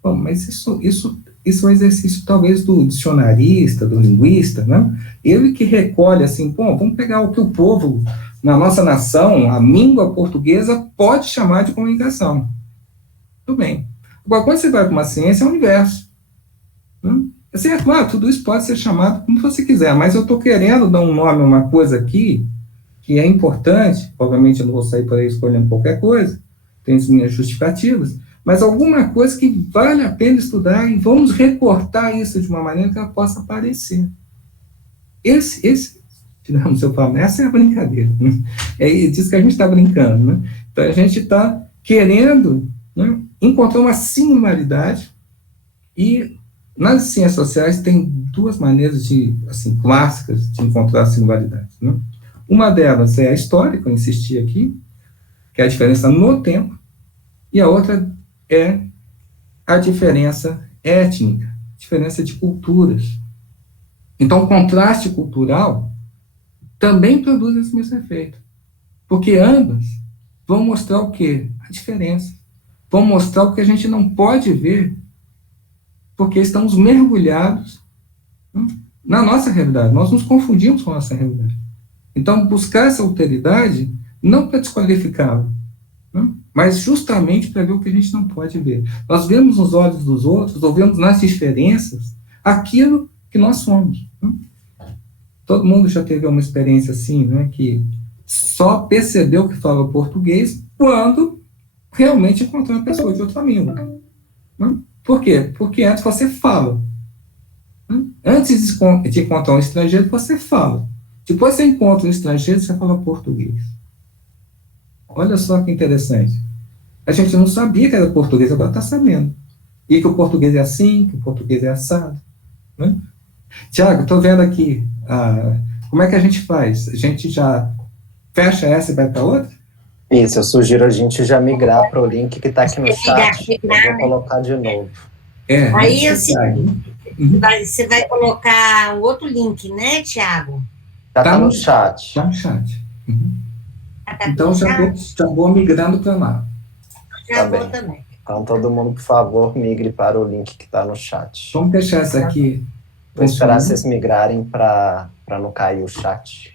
Bom, mas isso é um exercício talvez do dicionarista, do linguista, né? Ele que recolhe assim, bom, vamos pegar o que o povo, na nossa nação, a língua portuguesa, pode chamar de comunicação. Tudo bem. Agora, quando você vai para uma ciência, é o inverso. Né? É certo, claro, tudo isso pode ser chamado como você quiser, mas eu estou querendo dar um nome a uma coisa aqui, que é importante, obviamente eu não vou sair por aí escolhendo qualquer coisa, tem as minhas justificativas, mas alguma coisa que vale a pena estudar e vamos recortar isso de uma maneira que ela possa aparecer. Tiramos eu falo, essa é a brincadeira. Né? É disso que a gente está brincando. Né? Então, a gente está querendo, né, encontrar uma singularidade, e nas ciências sociais tem duas maneiras clássicas de encontrar a singularidade. Né? Uma delas é a histórica, eu insisti aqui, que é a diferença no tempo, e a outra é a diferença étnica, diferença de culturas. Então, o contraste cultural também produz esse mesmo efeito, porque ambas vão mostrar o quê? A diferença. Vão mostrar o que a gente não pode ver, porque estamos mergulhados, né, na nossa realidade. Nós nos confundimos com a nossa realidade. Então, buscar essa alteridade, não para desqualificá-la, né, mas justamente para ver o que a gente não pode ver. Nós vemos nos olhos dos outros, ou vemos nas diferenças, aquilo que nós somos. Né? Todo mundo já teve uma experiência assim, né, que só percebeu que fala português quando realmente encontrou uma pessoa de outra língua. Né? Por quê? Porque antes você fala. Né? Antes de encontrar um estrangeiro, você fala. Depois você encontra um estrangeiro, você fala português. Olha só que interessante. A gente não sabia que era português, agora está sabendo. E que o português é assim, que o português é assado. Né? Tiago, estou vendo aqui, como é que a gente faz? A gente já fecha essa e vai para outra? Isso, eu sugiro a gente já migrar para o link que está aqui no chat. Migrar, Eu vou colocar de novo. Aí você vai colocar o outro link, né, Tiago? Já está no chat. Está no chat. Uhum. Tá Então, já vou migrando para lá. Já vou também. Então, todo mundo, por favor, migre para o link que está no chat. Vamos deixar essa aqui. Vou esperar vocês migrarem para não cair o chat.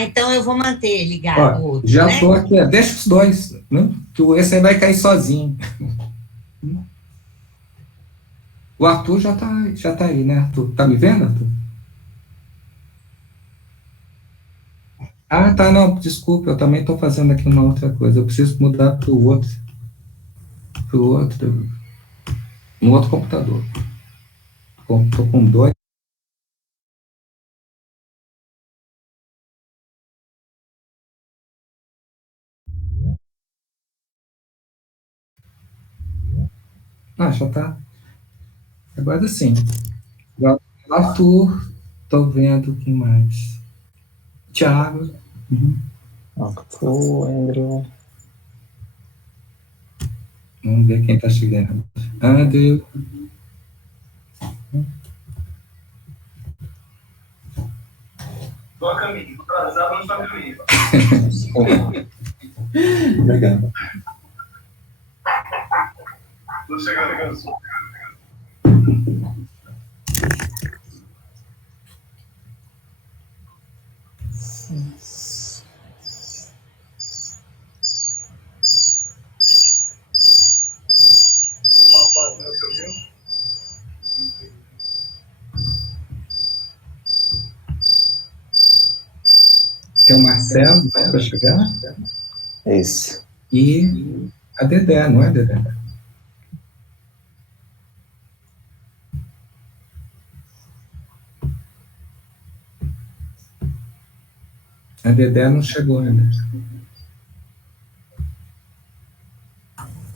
Então eu vou manter ligado. Ó, já estou aqui, deixa os dois, né? Que esse aí vai cair sozinho. O Arthur já tá aí, né, Arthur? Tá me vendo, Arthur? Tá, não, desculpa, eu também estou fazendo aqui uma outra coisa. Eu preciso mudar para o outro. No outro computador. Estou com dois. Já tá. Agora sim. Arthur, estou vendo quem mais. Tiago. Arthur, Andrew. Vamos ver quem está chegando. Andrew. Tô a caminho, tô atrasado, mas tô a caminho. Legal. Tô chegando. Tem o Marcelo, né, para chegar. Isso. E a Dedé, não é, Dedé? A Dedé não chegou ainda.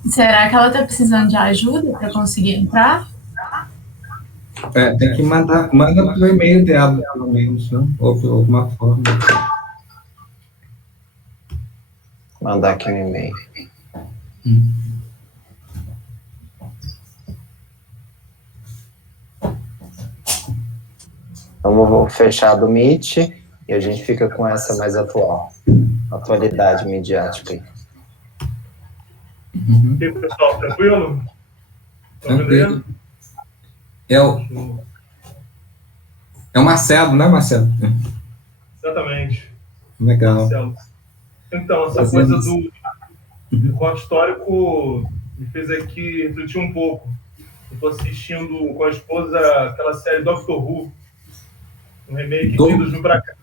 Será que ela está precisando de ajuda para conseguir entrar? Tem que manda pro e-mail dela, pelo menos, né? Ou de alguma forma. Mandar aqui no e-mail. Então, eu vou fechar do Meet e a gente fica com essa mais atual. Atualidade midiática aí. E aí, pessoal, tranquilo? Tranquilo. É o Marcelo, né, Marcelo? Exatamente. Legal. Marcelo. Então, essa coisa do rock histórico me fez aqui refletir um pouco. Eu estou assistindo com a esposa aquela série Doctor Who, um remake de 2000 para cá.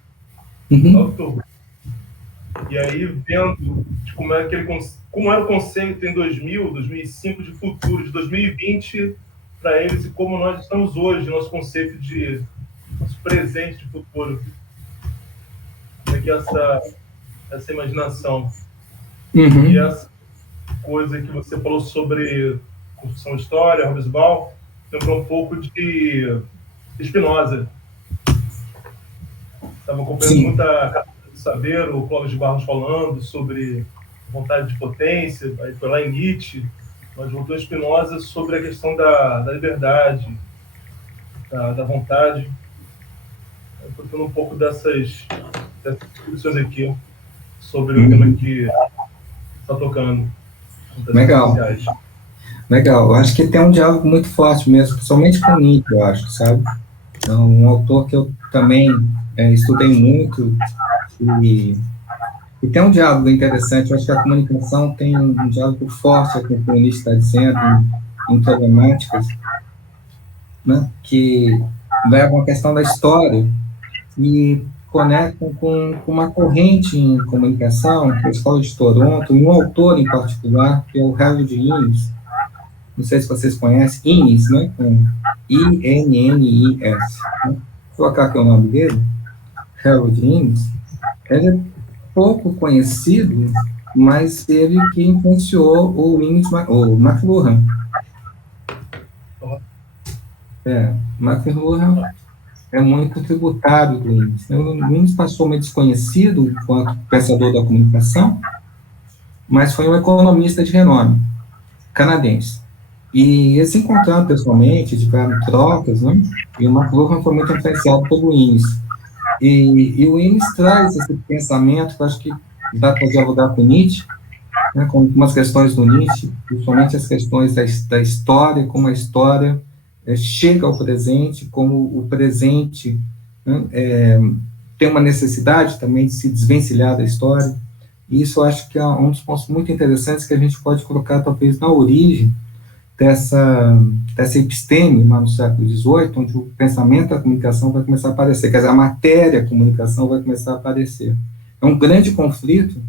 Doctor Who. E aí, vendo como era o conceito em 2000, 2005 de futuro, de 2020 para eles e como nós estamos hoje, nosso conceito de nosso presente de futuro. Como é que essa imaginação e essa coisa que você falou sobre construção de história, Hobsbawm, lembrou um pouco de Spinoza. Estava acompanhando muita saber o Clóvis de Barros falando sobre vontade de potência, aí foi lá em Nietzsche, mas voltou a Spinoza sobre a questão da liberdade, da vontade. Estou tendo um pouco dessas discussões aqui sobre o tema que está tocando. Legal. Eu acho que tem um diálogo muito forte mesmo, principalmente com Nietzsche, eu acho, sabe? Então, um autor que eu também estudei muito e tem um diálogo interessante. Eu acho que a comunicação tem um diálogo forte com o que o Nietzsche está dizendo em problemáticas, né, que levam a questão da história e conectam com uma corrente em comunicação, que é a Escola de Toronto, e um autor em particular, que é o Harold Innis. Não sei se vocês conhecem, Innis, né, com Innis. Né? Vou colocar aqui o nome dele, Harold Innis. Ele é pouco conhecido, mas ele que influenciou o McLuhan. McLuhan é muito tributário do Innes, né? O Innes passou meio desconhecido enquanto pensador da comunicação, mas foi um economista de renome, canadense. E eles se encontraram pessoalmente, tiveram trocas, né? E o McLuhan foi muito influenciado pelo Innes. E o Innes traz esse pensamento que eu acho que dá para dialogar com Nietzsche, né, com algumas questões do Nietzsche, principalmente as questões da história, como a história chega ao presente, como o presente, né, tem uma necessidade também de se desvencilhar da história. E isso eu acho que é um dos pontos muito interessantes que a gente pode colocar, talvez, na origem dessa episteme lá no século XVIII, onde o pensamento da comunicação vai começar a aparecer, quer dizer, a matéria comunicação vai começar a aparecer. É um grande conflito.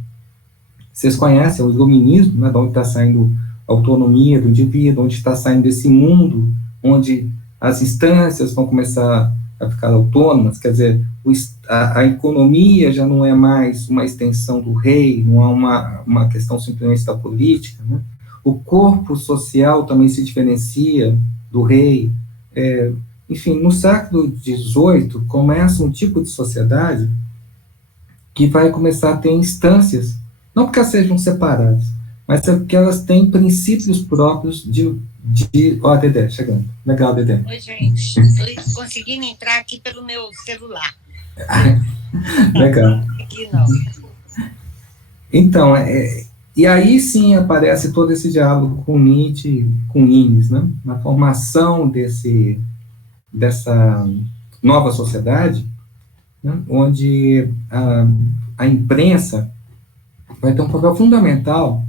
Vocês conhecem o iluminismo, né, de onde está saindo a autonomia do indivíduo, onde está saindo desse mundo, onde as instâncias vão começar a ficar autônomas, quer dizer, a economia já não é mais uma extensão do rei, não é uma questão simplesmente da política, né? O corpo social também se diferencia do rei. Enfim, no século XVIII, começa um tipo de sociedade que vai começar a ter instâncias, não porque elas sejam separadas, mas porque elas têm princípios próprios Ó, Dedé, chegando. Legal, Dedé. Oi, gente. Estou conseguindo entrar aqui pelo meu celular. Legal. Aqui não. Então, e aí sim aparece todo esse diálogo com Nietzsche, com Innes, né? Na formação dessa nova sociedade, né? Onde a imprensa vai ter um papel fundamental,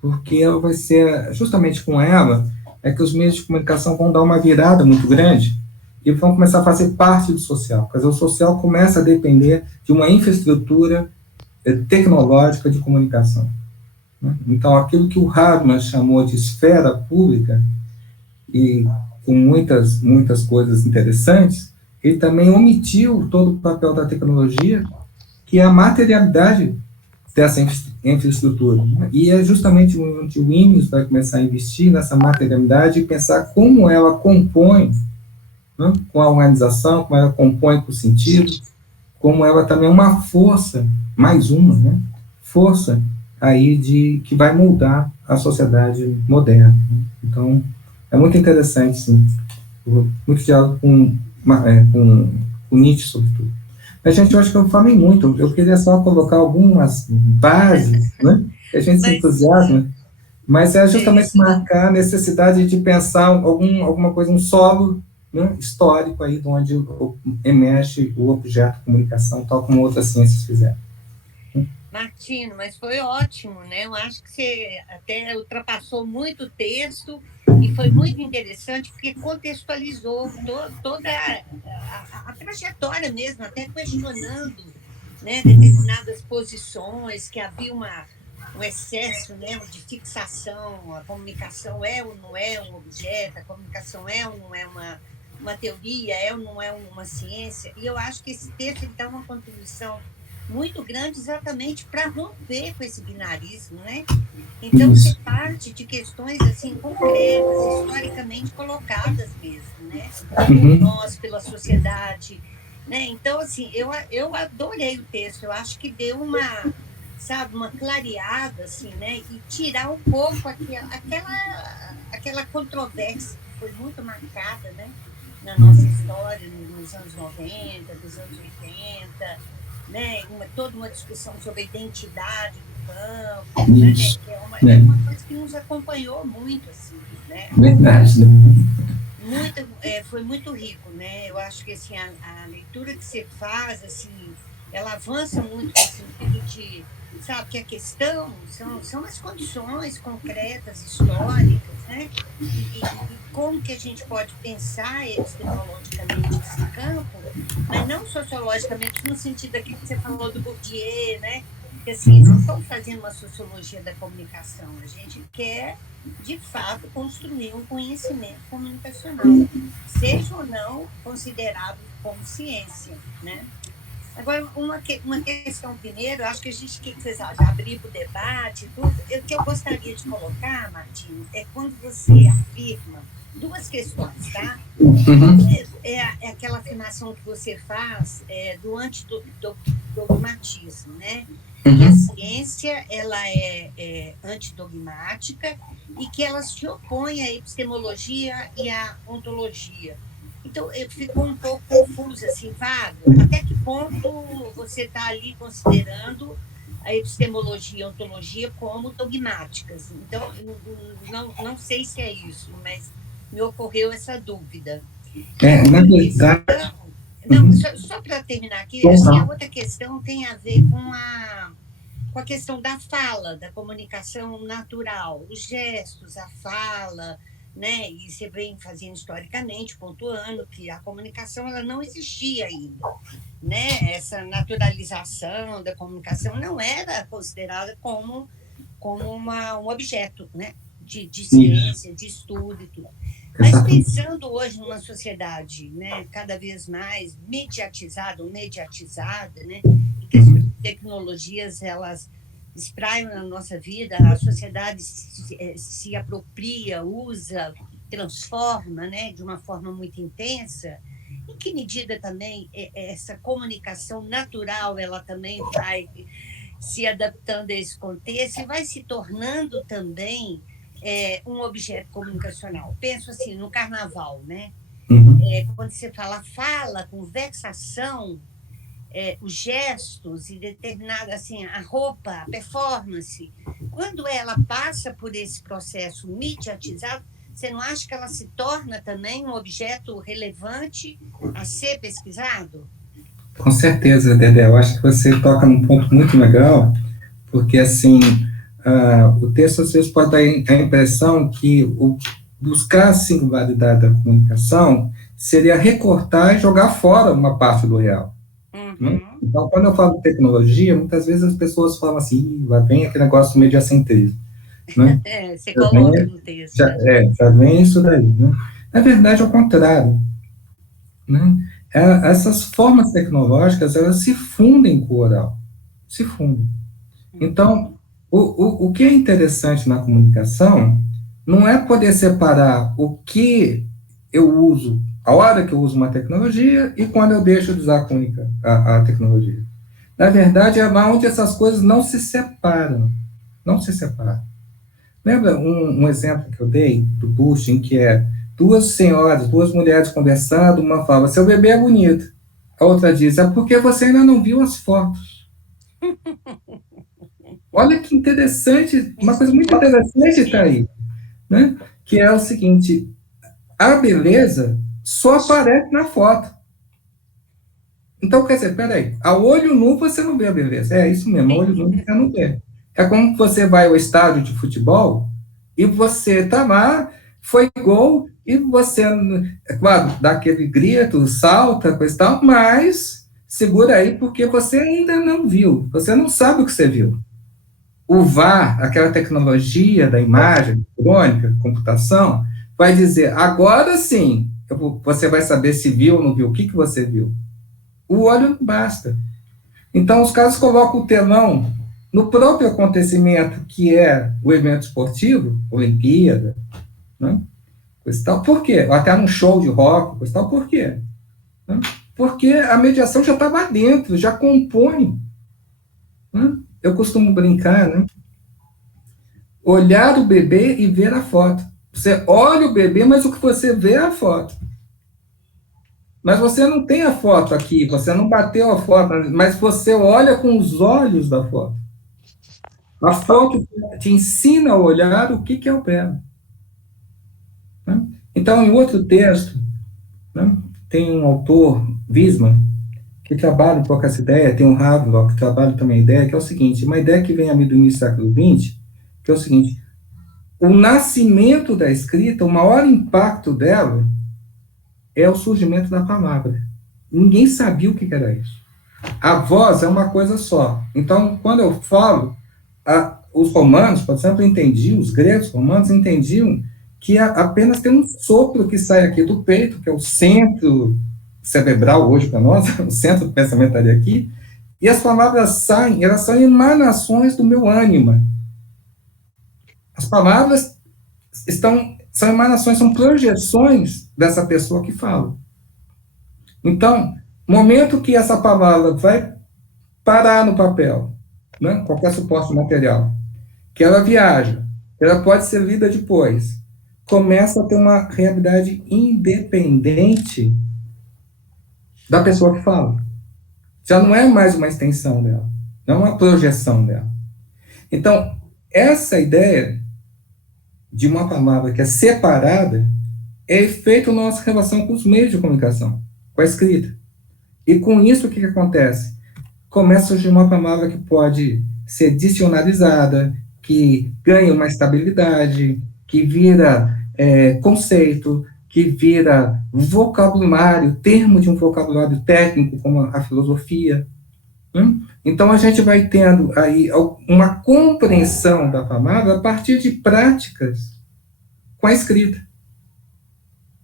porque ela vai ser, justamente com ela, que os meios de comunicação vão dar uma virada muito grande e vão começar a fazer parte do social. Quer dizer, o social começa a depender de uma infraestrutura tecnológica de comunicação. Então, aquilo que o Habermas chamou de esfera pública, e com muitas coisas interessantes, ele também omitiu todo o papel da tecnologia, que é a materialidade dessa infraestrutura. E é justamente onde o Innes vai começar a investir nessa materialidade e pensar como ela compõe, né, com a organização, como ela compõe com o sentido, como ela também é uma força, mais uma, né, força aí que vai moldar a sociedade moderna. Então, é muito interessante, sim. Muito diálogo com Nietzsche, sobretudo. Mas, gente, eu acho que eu falei muito. Eu queria só colocar algumas bases, né, que a gente se entusiasma, mas é justamente marcar a necessidade de pensar alguma coisa, um solo, né, histórico aí, de onde emerge o objeto de comunicação, tal como outras ciências fizeram. Martino, mas foi ótimo, né? Eu acho que você até ultrapassou muito o texto e foi muito interessante porque contextualizou toda a trajetória mesmo, até questionando, né, determinadas posições, que havia um excesso, né, de fixação, a comunicação é ou não é um objeto, a comunicação é ou não é uma teoria, é ou não é uma ciência, e eu acho que esse texto dá uma contribuição muito grande exatamente para romper com esse binarismo, né? Então, você parte de questões assim concretas, historicamente colocadas mesmo, né? Por nós, pela sociedade, né? Então, assim, eu adorei o texto, eu acho que deu uma clareada, assim, né? E tirar um pouco aquela controvérsia que foi muito marcada, né? Na nossa história, nos anos 90, dos anos 80, né, toda uma discussão sobre a identidade do campo, né, que é uma coisa que nos acompanhou muito, assim, né? Verdade. Foi muito rico, né? Eu acho que assim, a leitura que você faz, assim, ela avança muito no sentido de, sabe, que a questão são as condições concretas, históricas, né? E como que a gente pode pensar epistemologicamente esse campo, mas não sociologicamente, no sentido daquilo que você falou do Bourdieu, né? Porque, assim, não estamos fazendo uma sociologia da comunicação, a gente quer, de fato, construir um conhecimento comunicacional, seja ou não considerado como ciência, né? Agora, uma questão primeiro, acho que a gente tem que abrir para o debate, tudo. O que eu gostaria de colocar, Martinho, é quando você afirma duas questões, tá? É aquela afirmação que você faz do antidogmatismo, né? Que a ciência ela é antidogmática e que ela se opõe à epistemologia e à ontologia. Então, ficou um pouco confuso, assim, vago. Até que ponto você está ali considerando a epistemologia e a ontologia como dogmáticas? Então, não sei se é isso, mas me ocorreu essa dúvida. Na verdade... Não, só para terminar aqui, assim, a outra questão tem a ver com a questão da fala, da comunicação natural, os gestos, a fala, né? E você vem fazendo historicamente, pontuando que a comunicação ela não existia ainda, né? Essa naturalização da comunicação não era considerada como um objeto, né? De ciência, de estudo e tudo. Mas pensando hoje numa sociedade, né, cada vez mais mediatizada, né, e que as tecnologias elas espraiam na nossa vida, a sociedade se apropria, usa, transforma, né, de uma forma muito intensa. Em que medida também essa comunicação natural ela também vai se adaptando a esse contexto e vai se tornando também um objeto comunicacional? Penso assim, no carnaval, né? Quando você fala, conversação, os gestos e determinada, assim, a roupa, a performance, quando ela passa por esse processo mediatizado, você não acha que ela se torna também um objeto relevante a ser pesquisado? Com certeza, Dedé. Eu acho que você toca num ponto muito legal, porque, assim, o texto, às vezes, pode dar a impressão que buscar a singularidade da comunicação seria recortar e jogar fora uma parte do real. Né? Então, quando eu falo de tecnologia, muitas vezes as pessoas falam assim, lá vem aquele negócio do mediacentrismo. Né? Você coloca no texto. Já vem isso daí. Né? Na verdade, é o contrário. Né? Essas formas tecnológicas, elas se fundem com o oral. Se fundem. Então, o que é interessante na comunicação não é poder separar o que eu uso, a hora que eu uso uma tecnologia e quando eu deixo de usar a tecnologia. Na verdade, é lá onde essas coisas não se separam. Não se separam. Lembra um exemplo que eu dei do Pushkin, que é duas mulheres conversando, uma fala, seu bebê é bonito. A outra diz, é porque você ainda não viu as fotos. Olha que interessante, uma coisa muito interessante está aí, né? Que é o seguinte, a beleza só aparece na foto. Então, quer dizer, peraí, a olho nu você não vê a beleza. É isso mesmo, a olho nu você não vê. É como você vai ao estádio de futebol e você tá lá, foi gol, e você, claro, dá aquele grito, salta, coisa e tal, mas segura aí porque você ainda não viu, você não sabe o que você viu. O VAR, aquela tecnologia da imagem eletrônica, computação, vai dizer, agora sim, você vai saber se viu ou não viu, o que você viu. O olho não basta. Então, os caras colocam o telão no próprio acontecimento, que é o evento esportivo, Olimpíada, né? Coisa tal. Por quê? Até num show de rock, coisa tal. Por quê? Né? Porque a mediação já estava dentro, já compõe. Né? Eu costumo brincar, né? Olhar o bebê e ver a foto. Você olha o bebê, mas o que você vê é a foto. Mas você não tem a foto aqui, você não bateu a foto, mas você olha com os olhos da foto. A foto te ensina a olhar o que é o belo. Né? Então, em outro texto, né, tem um autor, Wiesmann, que trabalha um pouco essa ideia, tem um Havelock que trabalha também a ideia, que é o seguinte, uma ideia que vem a mim do início do século XX, que é o seguinte, o nascimento da escrita, o maior impacto dela é o surgimento da palavra. Ninguém sabia o que era isso. A voz é uma coisa só. Então, quando eu falo, os romanos, por exemplo, entendiam, os gregos romanos entendiam que apenas tem um sopro que sai aqui do peito, que é o centro cerebral hoje para nós, o centro do pensamento estaria aqui, e as palavras saem, elas são emanações do meu ânima. As palavras são emanações, são projeções dessa pessoa que fala. Então, no momento que essa palavra vai parar no papel, né, qualquer suporte material, que ela viaja, ela pode ser lida depois, começa a ter uma realidade independente da pessoa que fala. Já não é mais uma extensão dela, não é uma projeção dela. Então, essa ideia de uma palavra que é separada é efeito da nossa relação com os meios de comunicação, com a escrita. E com isso, o que acontece? Começa a surgir uma palavra que pode ser dicionarizada, que ganha uma estabilidade, que vira conceito, que vira vocabulário, termo de um vocabulário técnico, como a filosofia. Então, a gente vai tendo aí uma compreensão da palavra a partir de práticas com a escrita.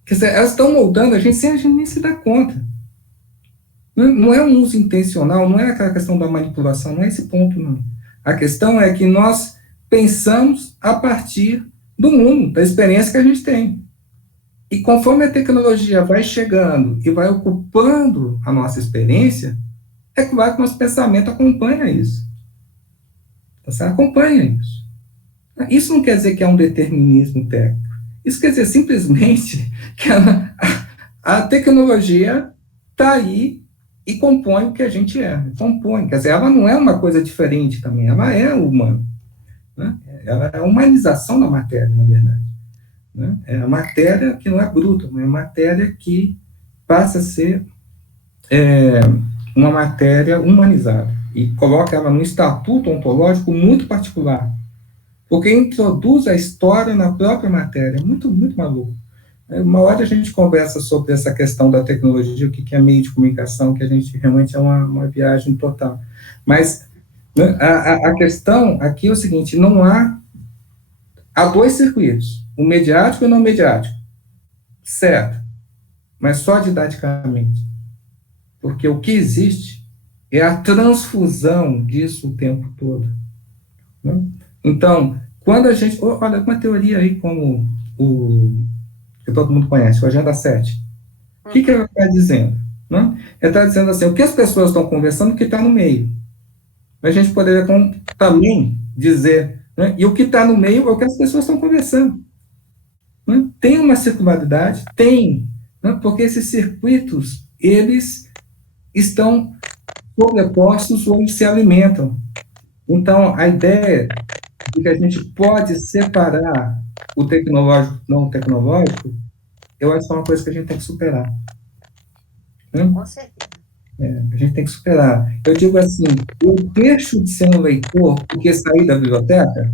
Quer dizer, elas estão moldando a gente sem a gente nem se dar conta. Não é um uso intencional, não é aquela questão da manipulação, não é esse ponto, não. A questão é que nós pensamos a partir do mundo, da experiência que a gente tem. E conforme a tecnologia vai chegando e vai ocupando a nossa experiência, é claro que nosso pensamento acompanha isso. Você acompanha isso. Isso não quer dizer que é um determinismo técnico. Isso quer dizer simplesmente que a tecnologia está aí e compõe o que a gente é. Compõe. Quer dizer, ela não é uma coisa diferente também. Ela é humana. Né? Ela é a humanização da matéria, na verdade. Né? É a matéria que não é bruta, mas é a matéria que passa a ser uma matéria humanizada e coloca ela num estatuto ontológico muito particular, porque introduz a história na própria matéria. Muito, muito maluco. Uma hora a gente conversa sobre essa questão da tecnologia, o que é meio de comunicação, que a gente realmente é uma viagem total. Mas a questão aqui é o seguinte, há dois circuitos, o mediático e o não mediático, certo, mas só didaticamente, porque o que existe é a transfusão disso o tempo todo. Né? Então, quando a gente, olha, uma teoria aí como que todo mundo conhece, o Agenda 7, o que ela está dizendo? Né? Ela está dizendo assim, o que as pessoas estão conversando, o que está no meio. A gente poderia também dizer, né? E o que está no meio é o que as pessoas estão conversando. Né? Tem uma circularidade? Tem. Né? Porque esses circuitos, eles estão sobrepostos ou se alimentam. Então, a ideia de que a gente pode separar o tecnológico do não tecnológico, eu acho que é uma coisa que a gente tem que superar. Né? Com certeza. A gente tem que superar. Eu digo assim, eu deixo de ser um leitor porque saí da biblioteca,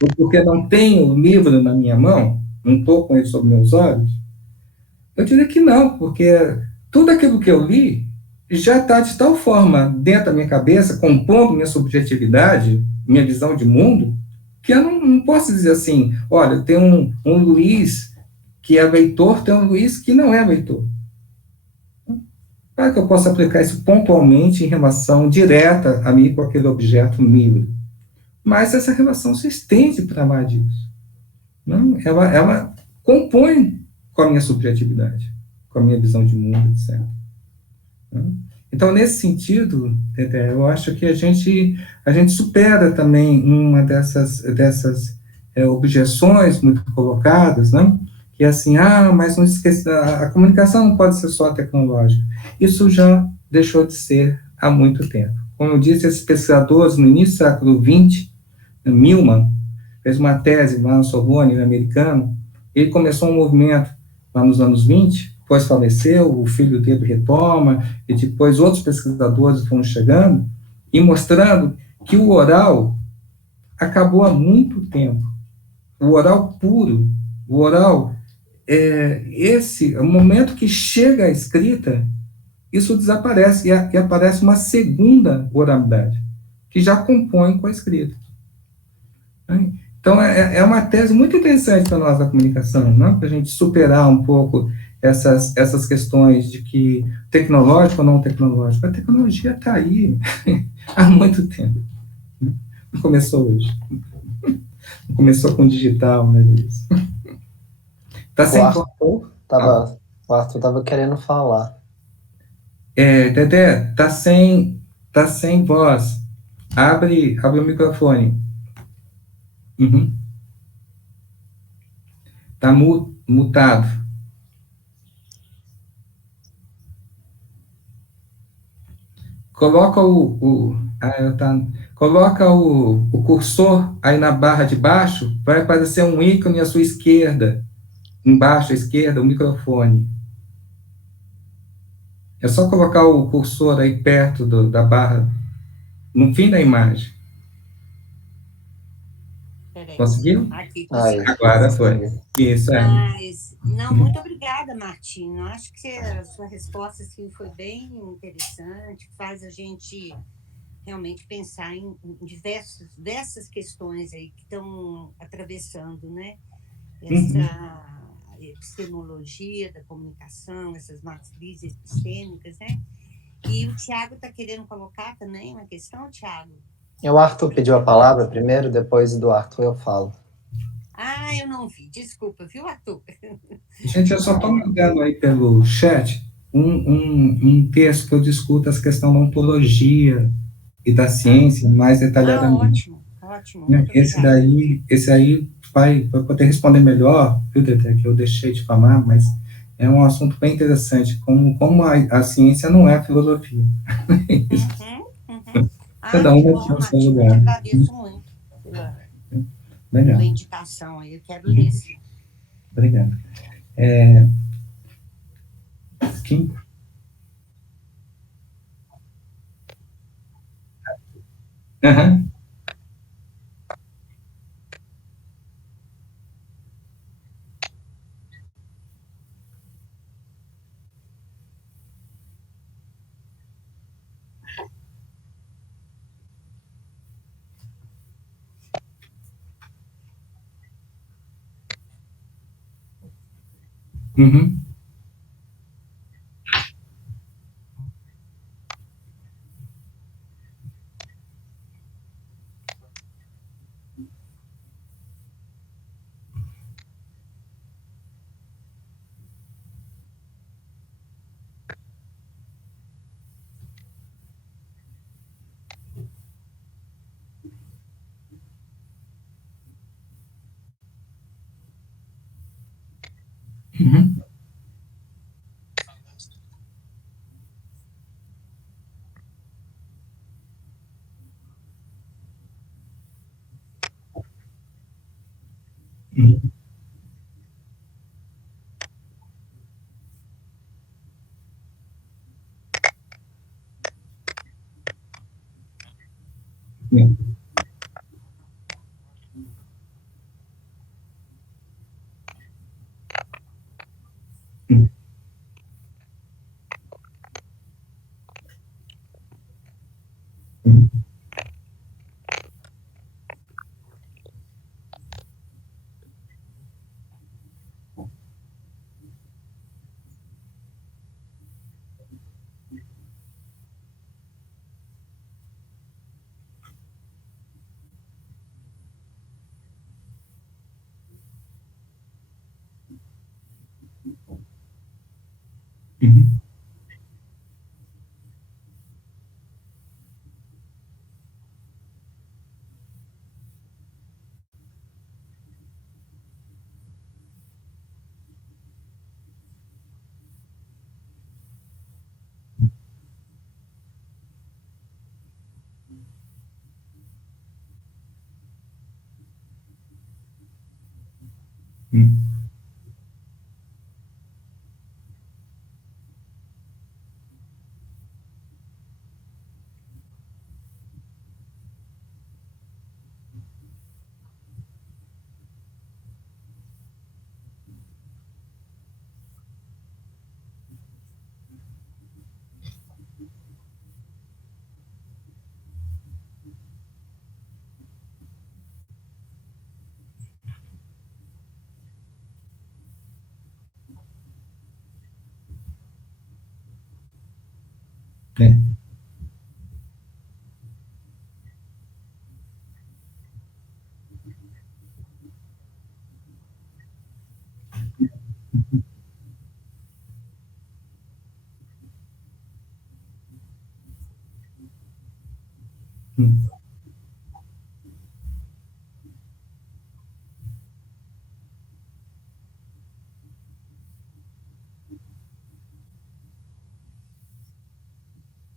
ou porque não tenho o livro na minha mão, não estou com ele sob meus olhos. Eu diria que não, porque tudo aquilo que eu li já está de tal forma dentro da minha cabeça, compondo minha subjetividade, minha visão de mundo, que eu não posso dizer assim, olha, tem um Luiz que é leitor, tem um Luiz que não é leitor. Claro que eu posso aplicar isso pontualmente em relação direta a mim com aquele objeto livre. Mas essa relação se estende para lá disso. Não? Ela compõe com a minha subjetividade, com a minha visão de mundo, etc. Não? Então, nesse sentido, eu acho que a gente supera também uma dessas objeções muito colocadas, né? Que é assim, mas não esqueça, a comunicação não pode ser só tecnológica. Isso já deixou de ser há muito tempo. Como eu disse, esses pesquisadores, no início do século XX, Milman fez uma tese lá no Sorbonne, americano, ele começou um movimento lá nos anos 20, depois faleceu, o filho dele retoma, e depois outros pesquisadores foram chegando, e mostrando que o oral acabou há muito tempo. O oral puro, o oral, o momento que chega a escrita, isso desaparece, e aparece uma segunda oralidade, que já compõe com a escrita. Então, é uma tese muito interessante para nós da comunicação, né? Para a gente superar um pouco essas questões de que tecnológico ou não tecnológico, a tecnologia está aí há muito tempo. Não começou hoje. Não começou com digital, né? Tá sem O Arthur tava querendo falar. Dedé, tá sem voz. Abre o microfone. Uhum. Tá mutado. Coloca coloca o cursor aí na barra de baixo, vai aparecer um ícone à sua esquerda, embaixo à esquerda, o microfone. É só colocar o cursor aí perto da barra, no fim da imagem. Peraí. Conseguiu? Aqui, Aí, consegui. Agora foi. Isso é. Mas, não, muito obrigada, Martim. Eu acho que a sua resposta assim, foi bem interessante, faz a gente realmente pensar em diversas questões aí que estão atravessando, né? Essa epistemologia da comunicação, essas matrizes epistêmicas, né? E o Tiago está querendo colocar também uma questão, Tiago? o Arthur pediu a palavra primeiro, depois do Arthur eu falo. Ah, eu não vi. Desculpa, viu, Arthur? Gente, eu só estou mandando aí pelo chat um texto que eu discuto as questões da ontologia e da ciência mais detalhadamente. Ótimo, ótimo. Muito Esse obrigada. aí vai poder responder melhor, viu, Dedé, que eu deixei de falar, mas é um assunto bem interessante, como a ciência não é filosofia. Cada Que uma bom, tem o seu Martim. Eu te lugar. agradeço muito pela Legal, indicação aí. Eu quero ler, sim. obrigado. Quem? Aham. Uhum. Uhum. Uhum. Uhum. Uhum. Uhum. Uhum. É. Hum.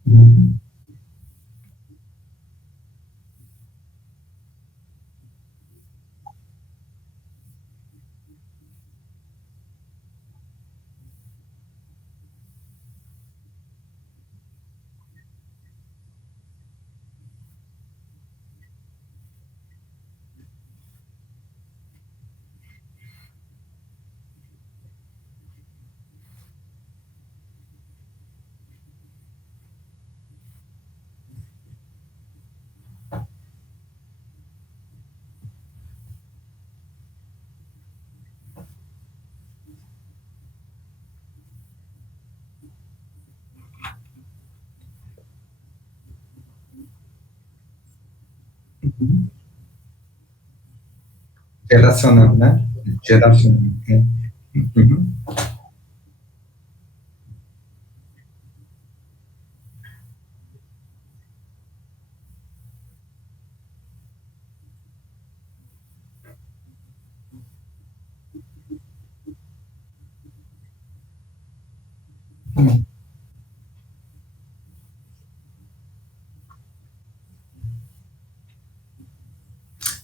Hum. Geracional, né? Geracional. É. Uhum. Uhum.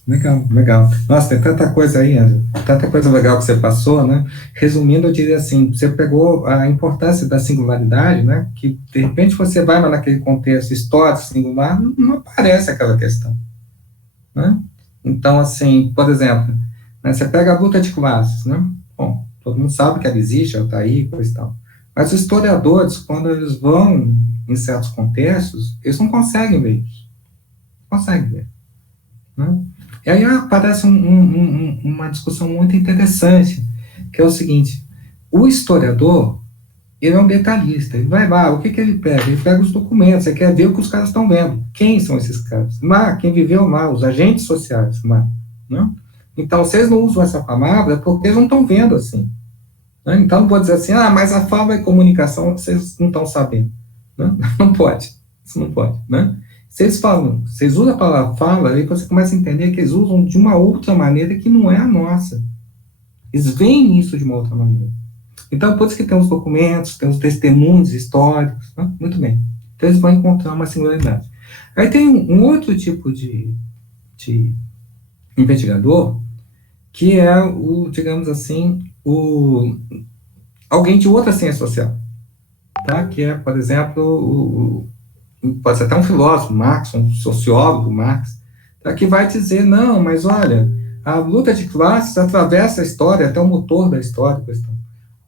Legal, legal. Nossa, tem tanta coisa aí, André, tanta coisa legal que você passou, né? Resumindo, eu diria assim, você pegou a importância da singularidade, né? Que, de repente, você vai lá naquele contexto histórico singular, não aparece aquela questão, né? Então, assim, por exemplo, né, você pega a luta de classes, né? Bom, todo mundo sabe que ela existe, ela está aí, coisa e tal. Mas os historiadores, quando eles vão em certos contextos, eles não conseguem ver isso. Não conseguem ver, né? E aí aparece uma discussão muito interessante, que é o seguinte: o historiador, ele é um detalhista, ele vai lá, o que ele pega? Ele pega os documentos, ele quer ver o que os caras estão vendo. Quem são esses caras? Lá, quem viveu lá, os agentes sociais lá, né? Então, vocês não usam essa palavra porque eles não estão vendo assim, né? Então, não pode dizer assim, mas a fala é comunicação, vocês não estão sabendo, né? Não pode, isso não pode, né? Vocês falam, vocês usam a palavra fala, aí você começa a entender que eles usam de uma outra maneira que não é a nossa. Eles veem isso de uma outra maneira. Então, por isso que tem os documentos, tem os testemunhos históricos, né? Muito bem. Então, eles vão encontrar uma singularidade. Aí tem um outro tipo de investigador, que é o, digamos assim, alguém de outra ciência social, tá? Que é, por exemplo, pode ser até um filósofo, Marx, um sociólogo, Marx, tá? Que vai dizer, não, mas olha, a luta de classes atravessa a história, até o motor da história.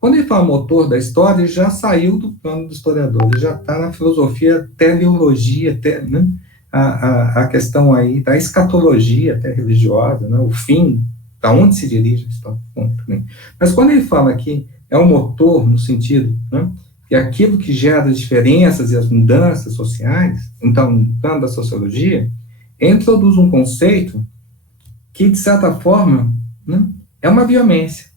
Quando ele fala motor da história, ele já saiu do plano do historiador, ele já está na filosofia, teleologia, né? A questão aí da escatologia, até religiosa, né? O fim, para onde se dirige a história. Mas quando ele fala que é um motor, no sentido, né? E aquilo que gera as diferenças e as mudanças sociais, então, no plano da sociologia, introduz um conceito que, de certa forma, né, é uma biomência.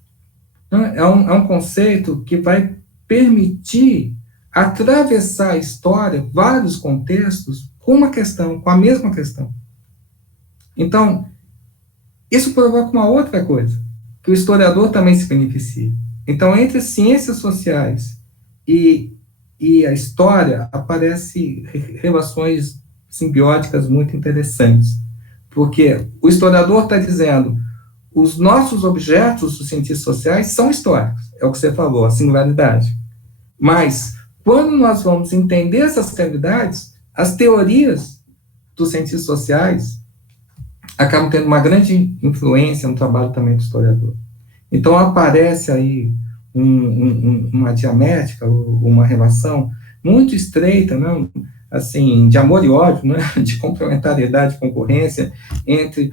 Né? É um conceito que vai permitir atravessar a história, vários contextos, com uma questão, com a mesma questão. Então, isso provoca uma outra coisa, que o historiador também se beneficia. Então, entre ciências sociais e a história, aparecem relações simbióticas muito interessantes, porque o historiador está dizendo, os nossos objetos, os cientistas sociais, são históricos, é o que você falou, a singularidade. Mas, quando nós vamos entender essas realidades, as teorias dos cientistas sociais acabam tendo uma grande influência no trabalho também do historiador. Então, aparece aí uma dialética, uma relação muito estreita, né? Assim, de amor e ódio, né? De complementariedade e concorrência entre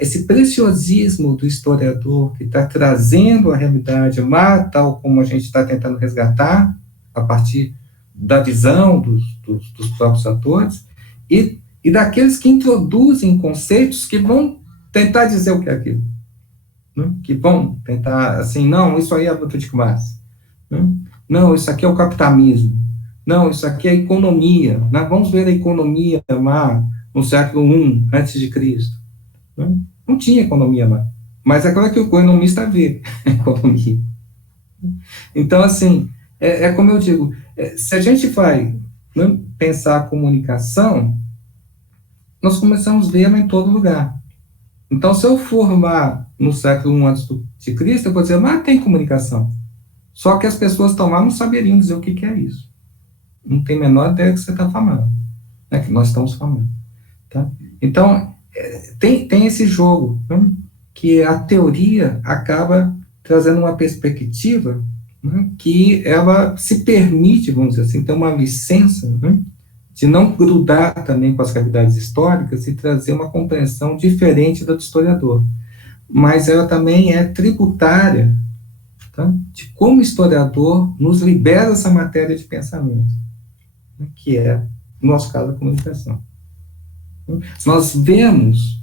esse preciosismo do historiador que está trazendo a realidade lá, tal como a gente está tentando resgatar a partir da visão dos próprios atores e daqueles que introduzem conceitos que vão tentar dizer o que é aquilo, né? Que vão tentar, assim, não, isso aí é a luta de classe, né? Não, isso aqui é o capitalismo, não, isso aqui é a economia, né? Vamos ver a economia lá no século I antes de Cristo, né? Não tinha economia lá, mas é claro que o economista vê a economia. Então, assim, como eu digo, se a gente vai, né, pensar a comunicação, nós começamos a vê-la em todo lugar. Então, se eu for lá no século I antes de Cristo, eu vou dizer, mas tem comunicação. Só que as pessoas estão lá não saberiam dizer o que é isso. Não tem a menor ideia do que você está falando, né, que nós estamos falando. Tá? Então, tem esse jogo, né, que a teoria acaba trazendo uma perspectiva, né, que ela se permite, vamos dizer assim, ter uma licença, né, de não grudar também com as realidades históricas e trazer uma compreensão diferente da do historiador. Mas ela também é tributária, tá, de como o historiador nos libera essa matéria de pensamento, né, que é, no nosso caso, a comunicação. Nós vemos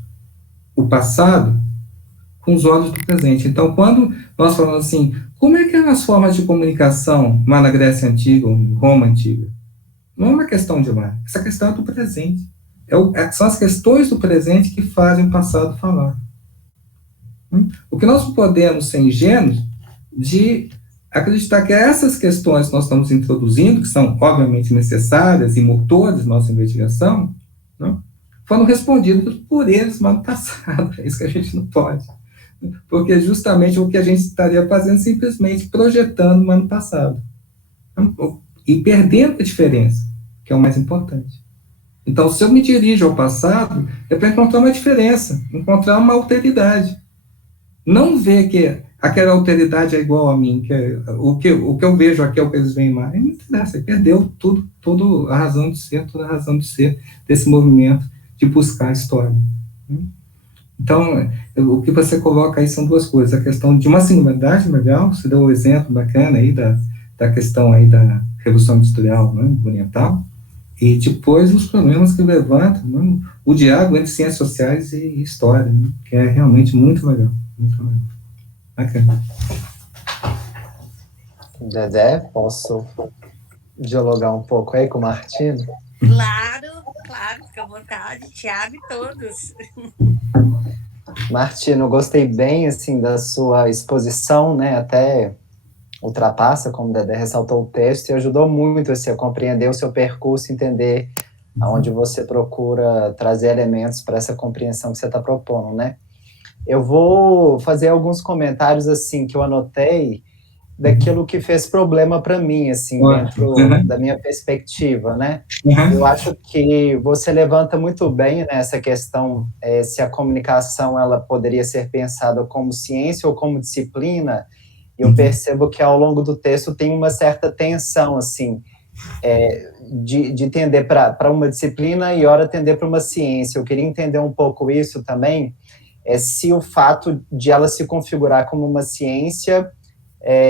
o passado com os olhos do presente. Então, quando nós falamos assim, como é que eram as formas de comunicação lá na Grécia Antiga, ou em Roma Antiga? Não é uma questão de lá, essa questão é do presente. São as questões do presente que fazem o passado falar. O que nós podemos ser ingênuos de acreditar que essas questões que nós estamos introduzindo, que são obviamente necessárias e motores da nossa investigação, não, foram respondidos por eles no ano passado. É isso que a gente não pode. Porque justamente o que a gente estaria fazendo simplesmente projetando no ano passado. E perdendo a diferença, que é o mais importante. Então, se eu me dirijo ao passado, é para encontrar uma diferença, encontrar uma alteridade. Não ver que aquela alteridade é igual a mim, o que eu vejo aqui é o que eles veem lá. Não interessa, você perdeu toda a razão de ser, toda a razão de ser desse movimento de buscar a história. Então, o que você coloca aí são duas coisas. A questão de uma singularidade legal, você deu um exemplo bacana aí da questão aí da Revolução Industrial, né, oriental, e depois os problemas que levantam, né, o diálogo entre ciências sociais e história, né, que é realmente muito legal. Muito legal. Bacana. Dedé, posso dialogar um pouco aí com o Martino? Claro, fica à vontade, Thiago e todos. Martino, gostei bem, assim, da sua exposição, né, até ultrapassa, como o Dedé ressaltou o texto, e ajudou muito, assim, a compreender o seu percurso, entender aonde você procura trazer elementos para essa compreensão que você está propondo, né. Eu vou fazer alguns comentários, assim, que eu anotei, daquilo que fez problema para mim, assim, dentro da minha perspectiva, né? Eu acho que você levanta muito bem, né, essa questão, se a comunicação ela poderia ser pensada como ciência ou como disciplina, e eu percebo que ao longo do texto tem uma certa tensão, assim, de tender para uma disciplina e ora tender para uma ciência. Eu queria entender um pouco isso também, se o fato de ela se configurar como uma ciência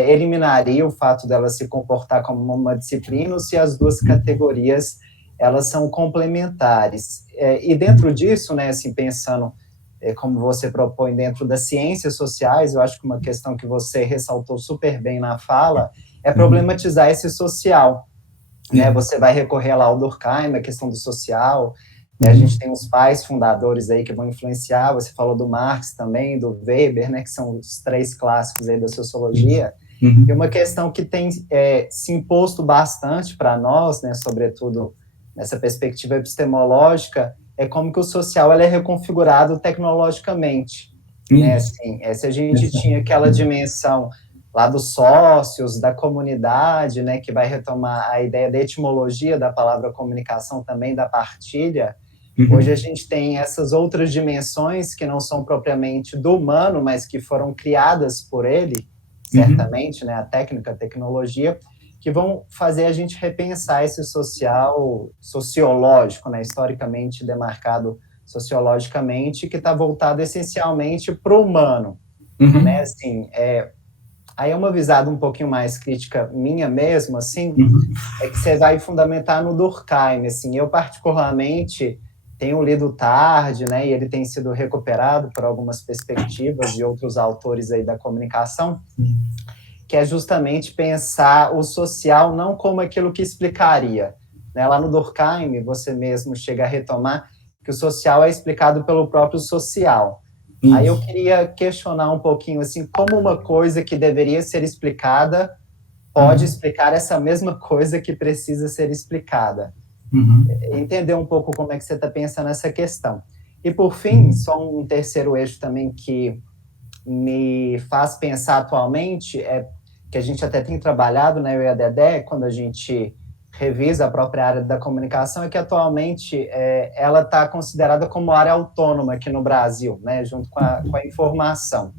eliminaria o fato dela se comportar como uma disciplina, ou se as duas categorias elas são complementares. E dentro disso, né, assim, pensando como você propõe dentro das ciências sociais, eu acho que uma questão que você ressaltou super bem na fala é problematizar esse social. Né? Você vai recorrer lá ao Durkheim, a questão do social, a gente tem os pais fundadores aí que vão influenciar, você falou do Marx também, do Weber, né, que são os três clássicos aí da sociologia, e uma questão que tem se imposto bastante para nós, né, sobretudo nessa perspectiva epistemológica, é como que o social ele é reconfigurado tecnologicamente. Né, assim, se a gente tinha aquela dimensão lá dos sócios, da comunidade, né, que vai retomar a ideia da etimologia da palavra comunicação também, da partilha. Hoje a gente tem essas outras dimensões que não são propriamente do humano, mas que foram criadas por ele, certamente, né, a técnica, a tecnologia, que vão fazer a gente repensar esse social sociológico, né, historicamente demarcado sociologicamente, que está voltado essencialmente para o humano. Né, assim, Aí uma visada um pouquinho mais crítica minha mesmo, assim, é que você vai fundamentar no Durkheim, assim. Eu, particularmente, tenho lido tarde, né, e ele tem sido recuperado por algumas perspectivas de outros autores aí da comunicação, que é justamente pensar o social não como aquilo que explicaria. Né? Lá no Durkheim, você mesmo chega a retomar que o social é explicado pelo próprio social. Aí eu queria questionar um pouquinho, assim, como uma coisa que deveria ser explicada pode explicar essa mesma coisa que precisa ser explicada. Entender um pouco como é que você está pensando nessa questão. E, por fim, só um terceiro eixo também que me faz pensar atualmente, é que a gente até tem trabalhado, né, eu e a Dedé, quando a gente revisa a própria área da comunicação, é que atualmente ela está considerada como área autônoma aqui no Brasil, né, junto com a informação.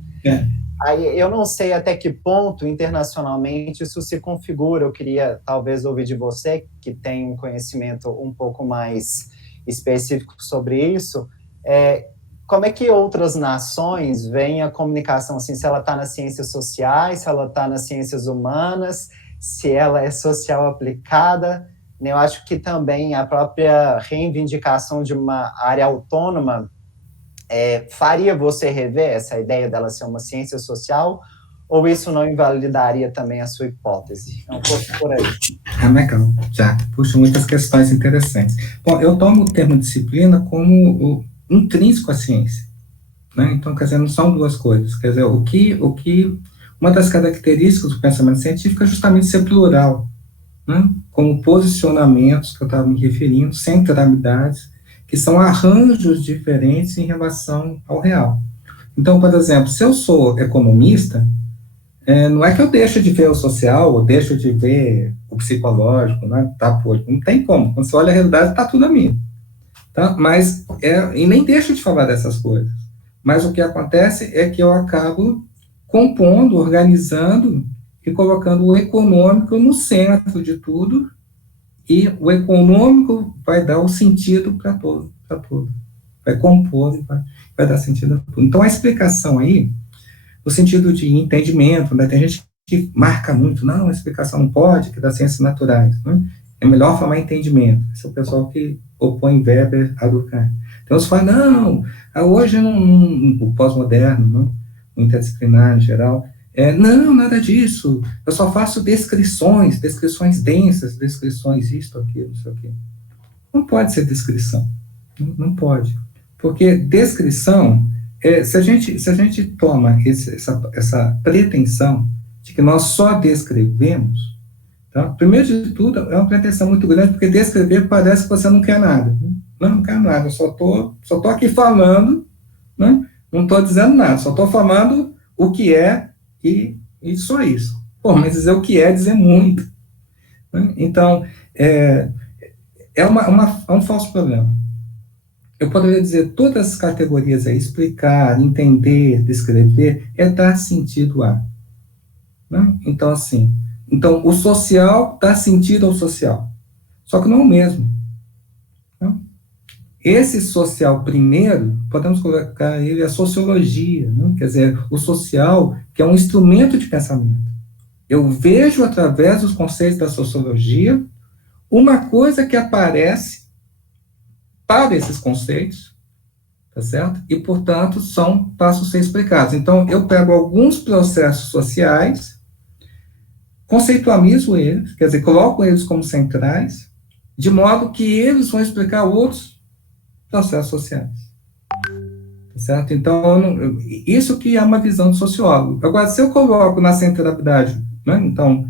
Aí eu não sei até que ponto, internacionalmente, isso se configura. Eu queria, talvez, ouvir de você, que tem um conhecimento um pouco mais específico sobre isso, como é que outras nações veem a comunicação, assim, se ela está nas ciências sociais, se ela está nas ciências humanas, se ela é social aplicada, né? Eu acho que também a própria reivindicação de uma área autônoma faria você rever essa ideia dela ser uma ciência social, ou isso não invalidaria também a sua hipótese? É um pouco por aí. Legal, já puxa muitas questões interessantes. Bom, eu tomo o termo disciplina como intrínseco à ciência, né? Então, quer dizer, não são duas coisas. Quer dizer, uma das características do pensamento científico é justamente ser plural, né? Como posicionamentos que eu estava me referindo, centralidades, que são arranjos diferentes em relação ao real. Então, por exemplo, se eu sou economista, não é que eu deixo de ver o social, ou deixo de ver o psicológico, né? Não tem como. Quando você olha a realidade, está tudo a mim. Tá? Mas, e nem deixo de falar dessas coisas. Mas o que acontece é que eu acabo compondo, organizando e colocando o econômico no centro de tudo, e o econômico vai dar o sentido para tudo. Vai compor e vai dar sentido a tudo. Então, a explicação aí, no sentido de entendimento, né, tem gente que marca muito, não, a explicação não pode, que é das ciências naturais, né? É melhor falar entendimento. Esse é o pessoal que opõe Weber a Durkheim. Então, você fala, não, hoje o pós-moderno, não, o interdisciplinar em geral, não, nada disso, eu só faço descrições densas, descrições isto, aquilo, não sei o quê. Não pode ser descrição, não pode, porque descrição, se a gente toma essa pretensão de que nós só descrevemos, tá? Primeiro de tudo, é uma pretensão muito grande, porque descrever parece que você não quer nada. Não quero nada, eu só tô aqui falando, né? Não estou dizendo nada, só estou falando o que é e só isso. Pô, mas dizer o que é dizer muito. Né? Então, é um falso problema. Eu poderia dizer todas as categorias aí, explicar, entender, descrever, dar sentido a. Né? Então, assim, o social dá sentido ao social, só que não é o mesmo. Né? Esse social primeiro, podemos colocar ele a sociologia, né? Quer dizer, o social, que é um instrumento de pensamento. Eu vejo através dos conceitos da sociologia uma coisa que aparece para esses conceitos, tá certo? E, portanto, passam a ser explicados. Então, eu pego alguns processos sociais, conceitualizo eles, quer dizer, coloco eles como centrais, de modo que eles vão explicar outros processos sociais. Tá certo? Então, isso que é uma visão do sociólogo. Agora, se eu coloco na centralidade, né, então,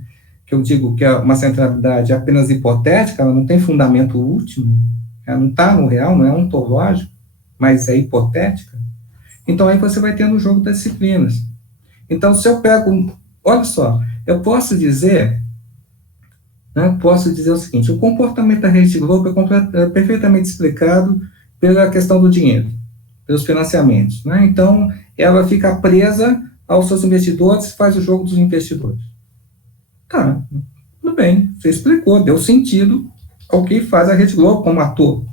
que eu digo que é uma centralidade apenas hipotética, ela não tem fundamento último, ela não está no real, não é ontológico, mas é hipotética, então aí você vai tendo o jogo das disciplinas. Então, se eu pego, olha só, eu posso dizer o seguinte, o comportamento da Rede Globo é perfeitamente explicado pela questão do dinheiro, pelos financiamentos, né? Então, ela fica presa aos seus investidores, faz o jogo dos investidores. Tá, tudo bem, você explicou, deu sentido ao que faz a Rede Globo como ator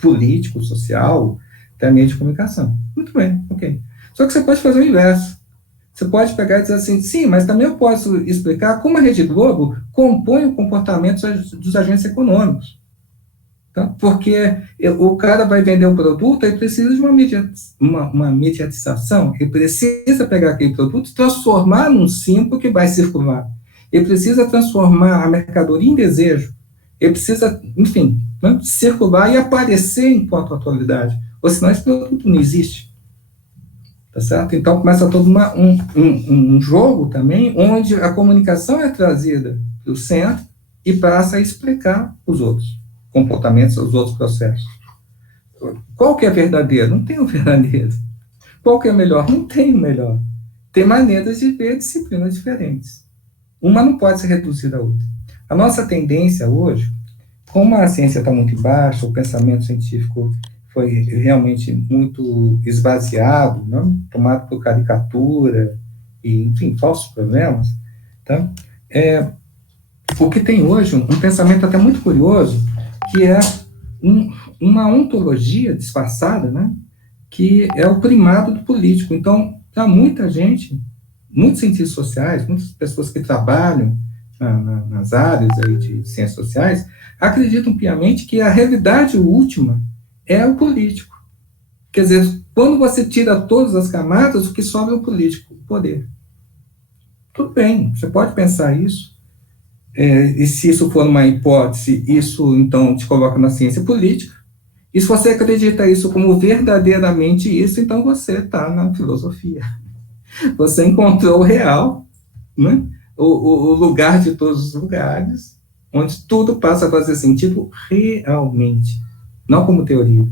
político, social, até meio de comunicação. Muito bem, ok. Só que você pode fazer o inverso. Você pode pegar e dizer assim, sim, mas também eu posso explicar como a Rede Globo compõe o comportamento dos agentes econômicos. Tá? Porque o cara vai vender um produto, ele precisa de uma mediatização, ele precisa pegar aquele produto e transformar num símbolo que vai circular. Ele precisa transformar a mercadoria em desejo. Ele precisa, enfim, né, circular e aparecer enquanto atualidade. Ou senão esse produto não existe. Tá certo? Então começa todo um jogo também, onde a comunicação é trazida para o centro e passa a explicar os outros comportamentos, os outros processos. Qual que é verdadeiro? Não tem o verdadeiro. Qual que é melhor? Não tem o melhor. Tem maneiras de ver disciplinas diferentes. Uma não pode ser reduzida à outra. A nossa tendência hoje, como a ciência está muito baixa, o pensamento científico foi realmente muito esvaziado, não? Tomado por caricatura e, enfim, falsos problemas, tá? O que tem hoje, um pensamento até muito curioso, que é uma ontologia disfarçada, né? Que é o primado do político. Então, para muita gente, muitos cientistas sociais, muitas pessoas que trabalham nas áreas aí de ciências sociais, acreditam piamente que a realidade última é o político. Quer dizer, quando você tira todas as camadas, o que sobra é o político, o poder. Tudo bem, você pode pensar isso, e se isso for uma hipótese, isso então te coloca na ciência política, e se você acredita isso como verdadeiramente isso, então você está na filosofia. Você encontrou o real, né? O lugar de todos os lugares, onde tudo passa a fazer sentido realmente, não como teoria.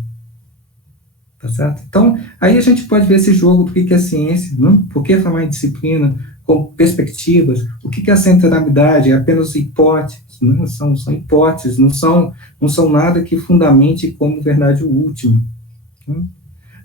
Tá certo? Então, aí a gente pode ver esse jogo do que é ciência, né? Por que falar em disciplina, com perspectivas, o que é a centralidade, é apenas hipóteses, né? São hipóteses, não são nada que fundamente como verdade última. Né?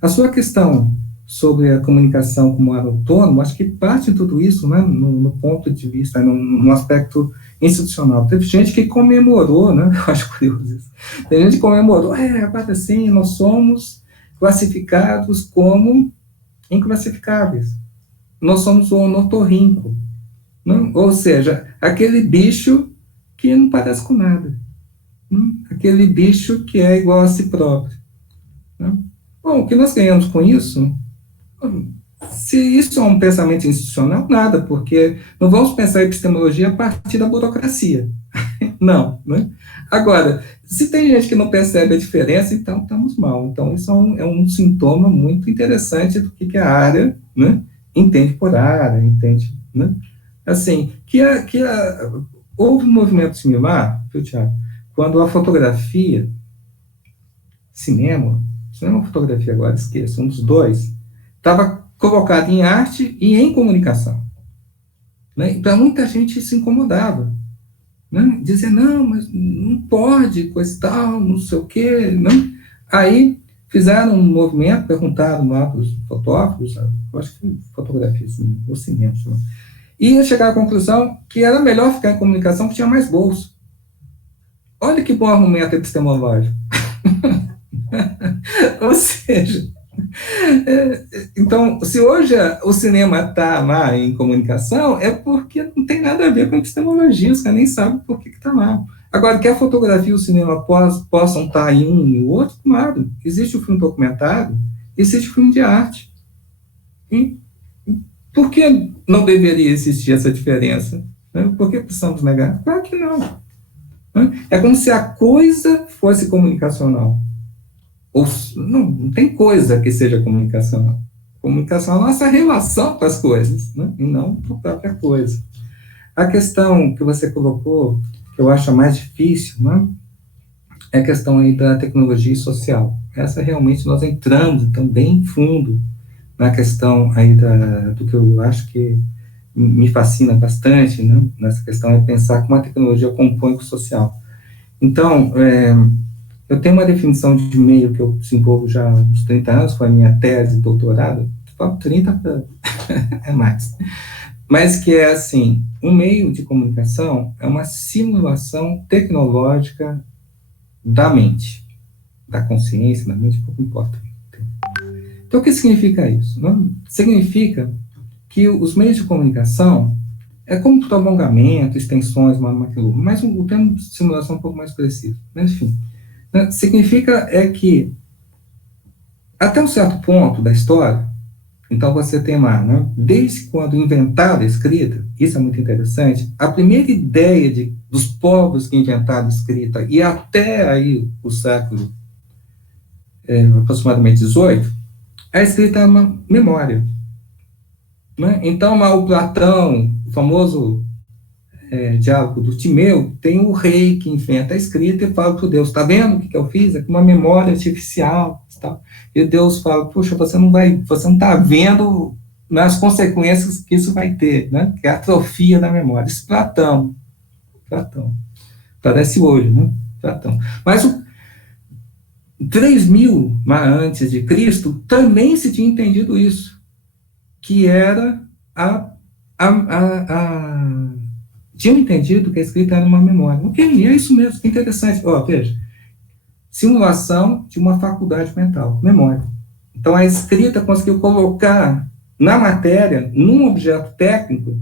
A sua questão sobre a comunicação como área autônoma, acho que parte de tudo isso, né, no ponto de vista, no aspecto institucional. Teve gente que comemorou, né, eu acho curioso isso, tem gente que comemorou, agora sim, nós somos classificados como inclassificáveis. Nós somos o ornitorrinco, né? Ou seja, aquele bicho que não parece com nada, né? Aquele bicho que é igual a si próprio. Né? Bom, o que nós ganhamos com isso? Se isso é um pensamento institucional, nada, porque não vamos pensar em epistemologia a partir da burocracia. Não, né? Agora, se tem gente que não percebe a diferença, então estamos mal. Então, isso é um sintoma muito interessante do que a área, né, entende por área, entende, né? Assim, houve um movimento similar, viu, Thiago? Quando a fotografia, cinema e fotografia agora, esqueça, um dos dois, estava colocado em arte e em comunicação. Né? Então, muita gente se incomodava. Né? Dizer, não, mas não pode, coisa e tal, não sei o quê. Não. Aí, fizeram um movimento, perguntaram lá para os fotógrafos, eu acho que fotografia, assim, ou cinema, e chegaram à conclusão que era melhor ficar em comunicação, que tinha mais bolso. Olha que bom argumento epistemológico. Ou seja, então, se hoje o cinema está lá em comunicação, é porque não tem nada a ver com epistemologia, os caras nem sabem por que está lá. Agora, que a fotografia e o cinema possam estar em um e no outro, claro. Existe o filme documentário, existe o filme de arte. E por que não deveria existir essa diferença? Por que precisamos negar? Claro que não. É como se a coisa fosse comunicacional. Não tem coisa que seja comunicacional. Comunicação é a nossa relação com as coisas, né? E não a própria coisa. A questão que você colocou, que eu acho a mais difícil, né, é a questão aí da tecnologia social. Essa realmente nós entramos também fundo na questão aí do que eu acho que me fascina bastante, né, nessa questão é pensar como a tecnologia compõe o social. Então, eu tenho uma definição de meio que eu desenvolvo já há uns 30 anos, foi a minha tese de doutorado, 30 é mais, mas que é assim, um meio de comunicação é uma simulação tecnológica da mente, da consciência, da mente, pouco importa. Então, o que significa isso? Não? Significa que os meios de comunicação é como prolongamento, extensões, mas o termo de simulação é um pouco mais preciso. Mas, enfim, né, significa que, até um certo ponto da história, então você tem lá, né, desde quando inventaram a escrita, isso é muito interessante, a primeira ideia dos povos que inventaram a escrita, e até aí o século aproximadamente 18, a escrita é uma memória. Né? Então, o Platão, o famoso diálogo do Timeu, tem o rei que inventa a escrita e fala para o Deus, está vendo o que eu fiz? É uma memória artificial. Tal. E Deus fala, puxa, você não está vendo as consequências que isso vai ter, né? Que é a atrofia da memória. Isso Platão. Parece hoje, né? Platão. Mas 3.000 antes de Cristo também se tinha entendido isso, que era tinham entendido que a escrita era uma memória. Ok, é isso mesmo, que interessante. Veja, simulação de uma faculdade mental, memória. Então, a escrita conseguiu colocar na matéria, num objeto técnico,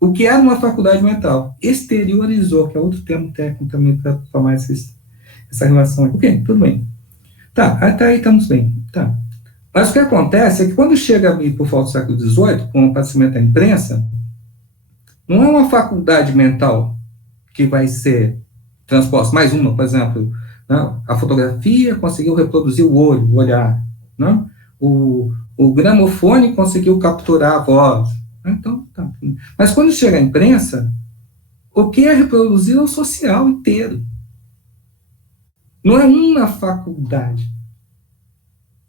o que era uma faculdade mental. Exteriorizou, que é outro termo técnico também para formar essa relação. Ok, tudo bem. Tá, até aí estamos bem. Tá. Mas o que acontece é que quando chega ali por volta do século XVIII, com o aparecimento da imprensa, não é uma faculdade mental que vai ser transposta. Mais uma, por exemplo, né? A fotografia conseguiu reproduzir o olho, o olhar. Né? O gramofone conseguiu capturar a voz. Então, tá. Mas quando chega a imprensa, o que é reproduzido é o social inteiro. Não é uma faculdade.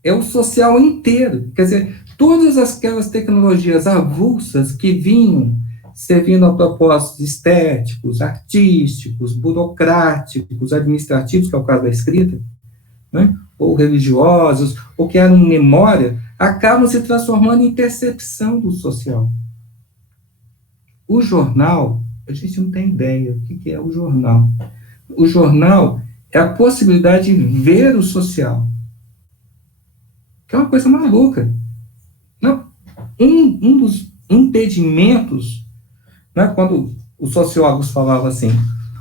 É o social inteiro. Quer dizer, todas aquelas tecnologias avulsas que vinham servindo a propósitos estéticos, artísticos, burocráticos, administrativos, que é o caso da escrita, né? Ou religiosos, ou que eram memória, acabam se transformando em percepção do social. O jornal, a gente não tem ideia do que é o jornal. O jornal é a possibilidade de ver o social, que é uma coisa maluca. Não, um dos impedimentos, né, quando os sociólogos falavam assim,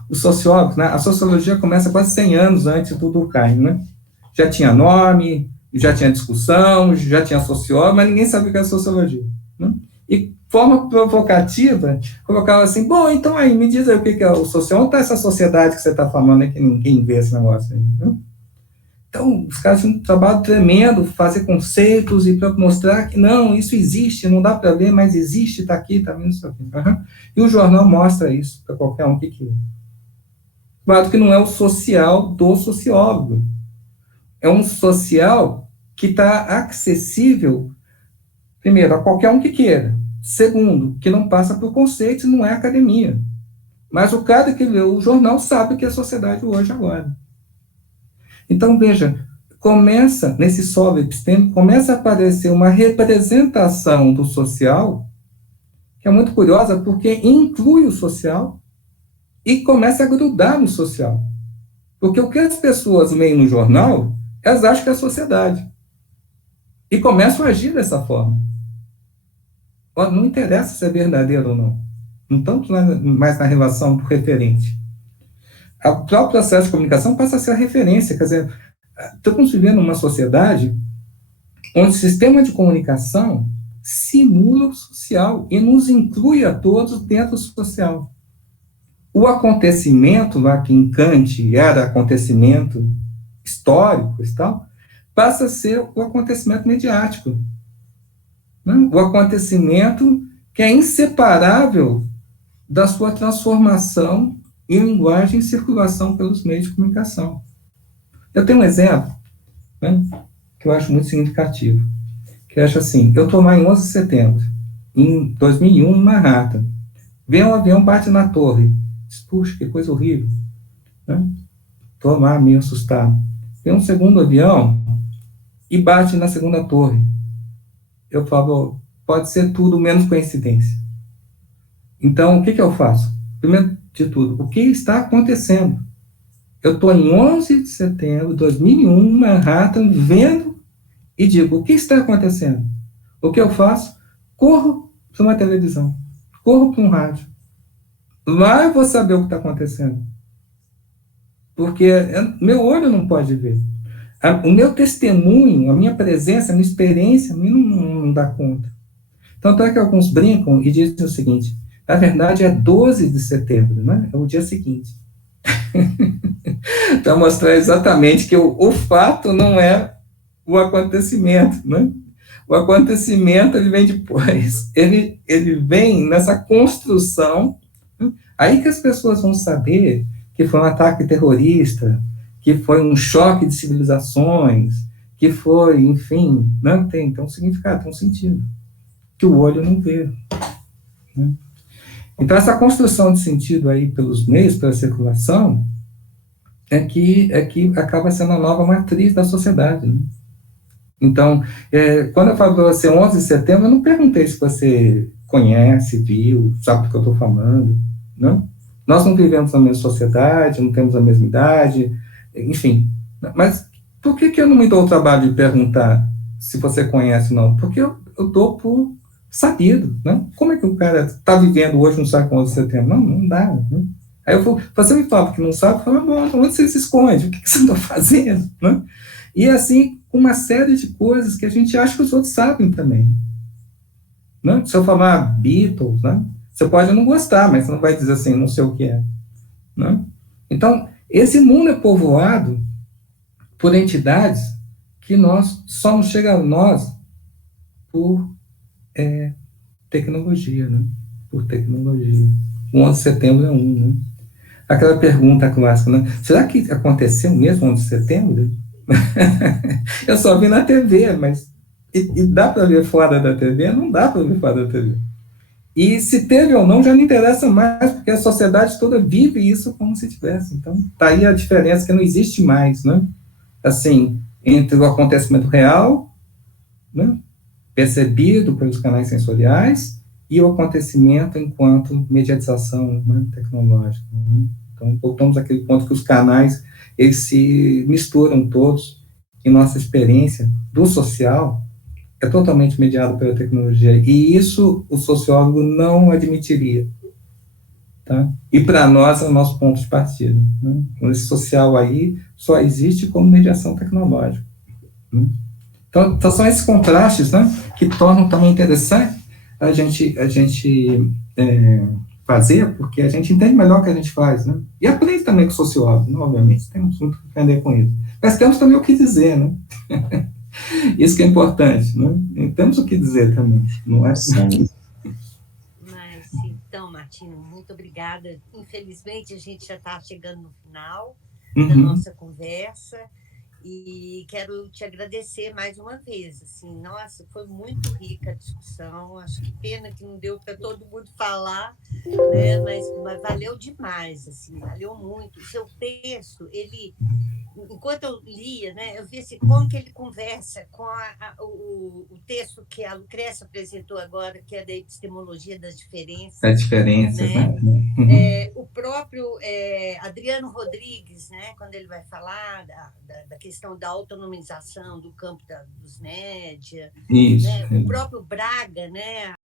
os sociólogos, né, a sociologia começa quase 100 anos antes do Durkheim, né? Já tinha nome, já tinha discussão, já tinha sociólogo, mas ninguém sabia o que era sociologia. Né? E, forma provocativa, colocava assim, bom, então aí, me diz aí o que é o social, onde está essa sociedade que você está falando aí, que ninguém vê esse negócio aí, né? Então, os caras tinham um trabalho tremendo, fazer conceitos e para mostrar que não, isso existe, não dá para ver, mas existe, está aqui, está vendo isso aqui. Uhum. E o jornal mostra isso para qualquer um que queira. Claro que não é o social do sociólogo. É um social que está acessível, primeiro, a qualquer um que queira. Segundo, que não passa por conceitos, não é academia. Mas o cara que lê o jornal sabe o que é a sociedade hoje agora. Então, veja, começa, nesse solo epistêmico, começa a aparecer uma representação do social, que é muito curiosa, porque inclui o social e começa a grudar no social. Porque o que as pessoas leem no jornal, elas acham que é a sociedade. E começam a agir dessa forma. Não interessa se é verdadeiro ou não. Não tanto mais na relação do referente. O próprio processo de comunicação passa a ser a referência. Quer dizer, estamos vivendo uma sociedade onde o sistema de comunicação simula o social e nos inclui a todos dentro do social. O acontecimento, lá que em Kant era acontecimento histórico e tal, passa a ser o acontecimento mediático. Né? O acontecimento que é inseparável da sua transformação em linguagem e circulação pelos meios de comunicação. Eu tenho um exemplo, né, que eu acho muito significativo, que eu acho assim, eu estou lá em 11 de setembro, em 2001, em Manhattan, vem um avião, bate na torre, diz, puxa, que coisa horrível, né? Estou lá meio assustado. Vem um segundo avião e bate na segunda torre. Eu falo, pode ser tudo menos coincidência. Então, o que eu faço? Primeiro de tudo, o que está acontecendo? Eu estou em 11 de setembro de 2001, Manhattan, vendo e digo, o que está acontecendo? O que eu faço? Corro para uma televisão, corro para um rádio. Lá eu vou saber o que está acontecendo. Porque meu olho não pode ver. O meu testemunho, a minha presença, a minha experiência, a mim não dá conta. Tanto é que alguns brincam e dizem o seguinte: na verdade é 12 de setembro, né? É o dia seguinte. Para mostrar exatamente que o fato não é o acontecimento, né? O acontecimento, ele vem depois. Ele vem nessa construção. Aí que as pessoas vão saber que foi um ataque terrorista, que foi um choque de civilizações, que foi, enfim, não tem um significado, tem um sentido, que o olho não vê. Né? Então, essa construção de sentido aí pelos meios, pela circulação, é que acaba sendo a nova matriz da sociedade. Né? Então, quando eu falo para você 11 de setembro, eu não perguntei se você conhece, viu, sabe do que eu estou falando, não? Nós não vivemos na mesma sociedade, não temos a mesma idade, enfim. Mas por que eu não me dou o trabalho de perguntar se você conhece ou não? Porque eu dou por sabido, né? Como é que o cara está vivendo hoje, não sabe com 11 de setembro? Não dá. Né? Aí você me fala que não sabe, eu falo, bom, onde você se esconde? O que você está fazendo? Né? E assim, uma série de coisas que a gente acha que os outros sabem também. Né? Se eu falar Beatles, né? Você pode não gostar, mas você não vai dizer assim, não sei o que é. Né? Então, esse mundo é povoado por entidades que só não chega a nós por tecnologia, né? Por tecnologia. O 11 de setembro é um, né? Aquela pergunta clássica, né? Será que aconteceu mesmo 11 de setembro? Eu só vi na TV, mas e dá para ver fora da TV? Não dá para ver fora da TV. E se teve ou não, já não interessa mais, porque a sociedade toda vive isso como se tivesse. Então, tá aí a diferença, que não existe mais, né? Assim, entre o acontecimento real, né, percebido pelos canais sensoriais, e o acontecimento enquanto mediatização, né, tecnológica. Né? Então, voltamos àquele ponto que os canais, eles se misturam todos, e nossa experiência do social é totalmente mediado pela tecnologia, e isso o sociólogo não admitiria. Tá? E para nós é o nosso ponto de partida. Né? Esse social aí só existe como mediação tecnológica. Né? Então, são esses contrastes, né, que tornam também interessante a gente fazer, porque a gente entende melhor o que a gente faz. Né? E aprende também com o sociólogo, né, obviamente, temos muito que aprender com isso. Mas temos também o que dizer, né? Isso que é importante, né? E temos o que dizer também, não é? Sim. Mas, então, Martinho, muito obrigada. Infelizmente, a gente já está chegando no final da nossa conversa e quero te agradecer mais uma vez. Assim, nossa, foi muito rica a discussão. Acho que pena que não deu para todo mundo falar, né? Mas valeu demais, assim, valeu muito. O seu texto, enquanto eu lia, né, eu vi assim, como que ele conversa com o texto que a Lucrécia apresentou agora, que é da epistemologia das diferenças. Das diferenças, né? O próprio Adriano Rodrigues, né, quando ele vai falar da questão da autonomização do campo dos média, Isso, né, o próprio Braga, né,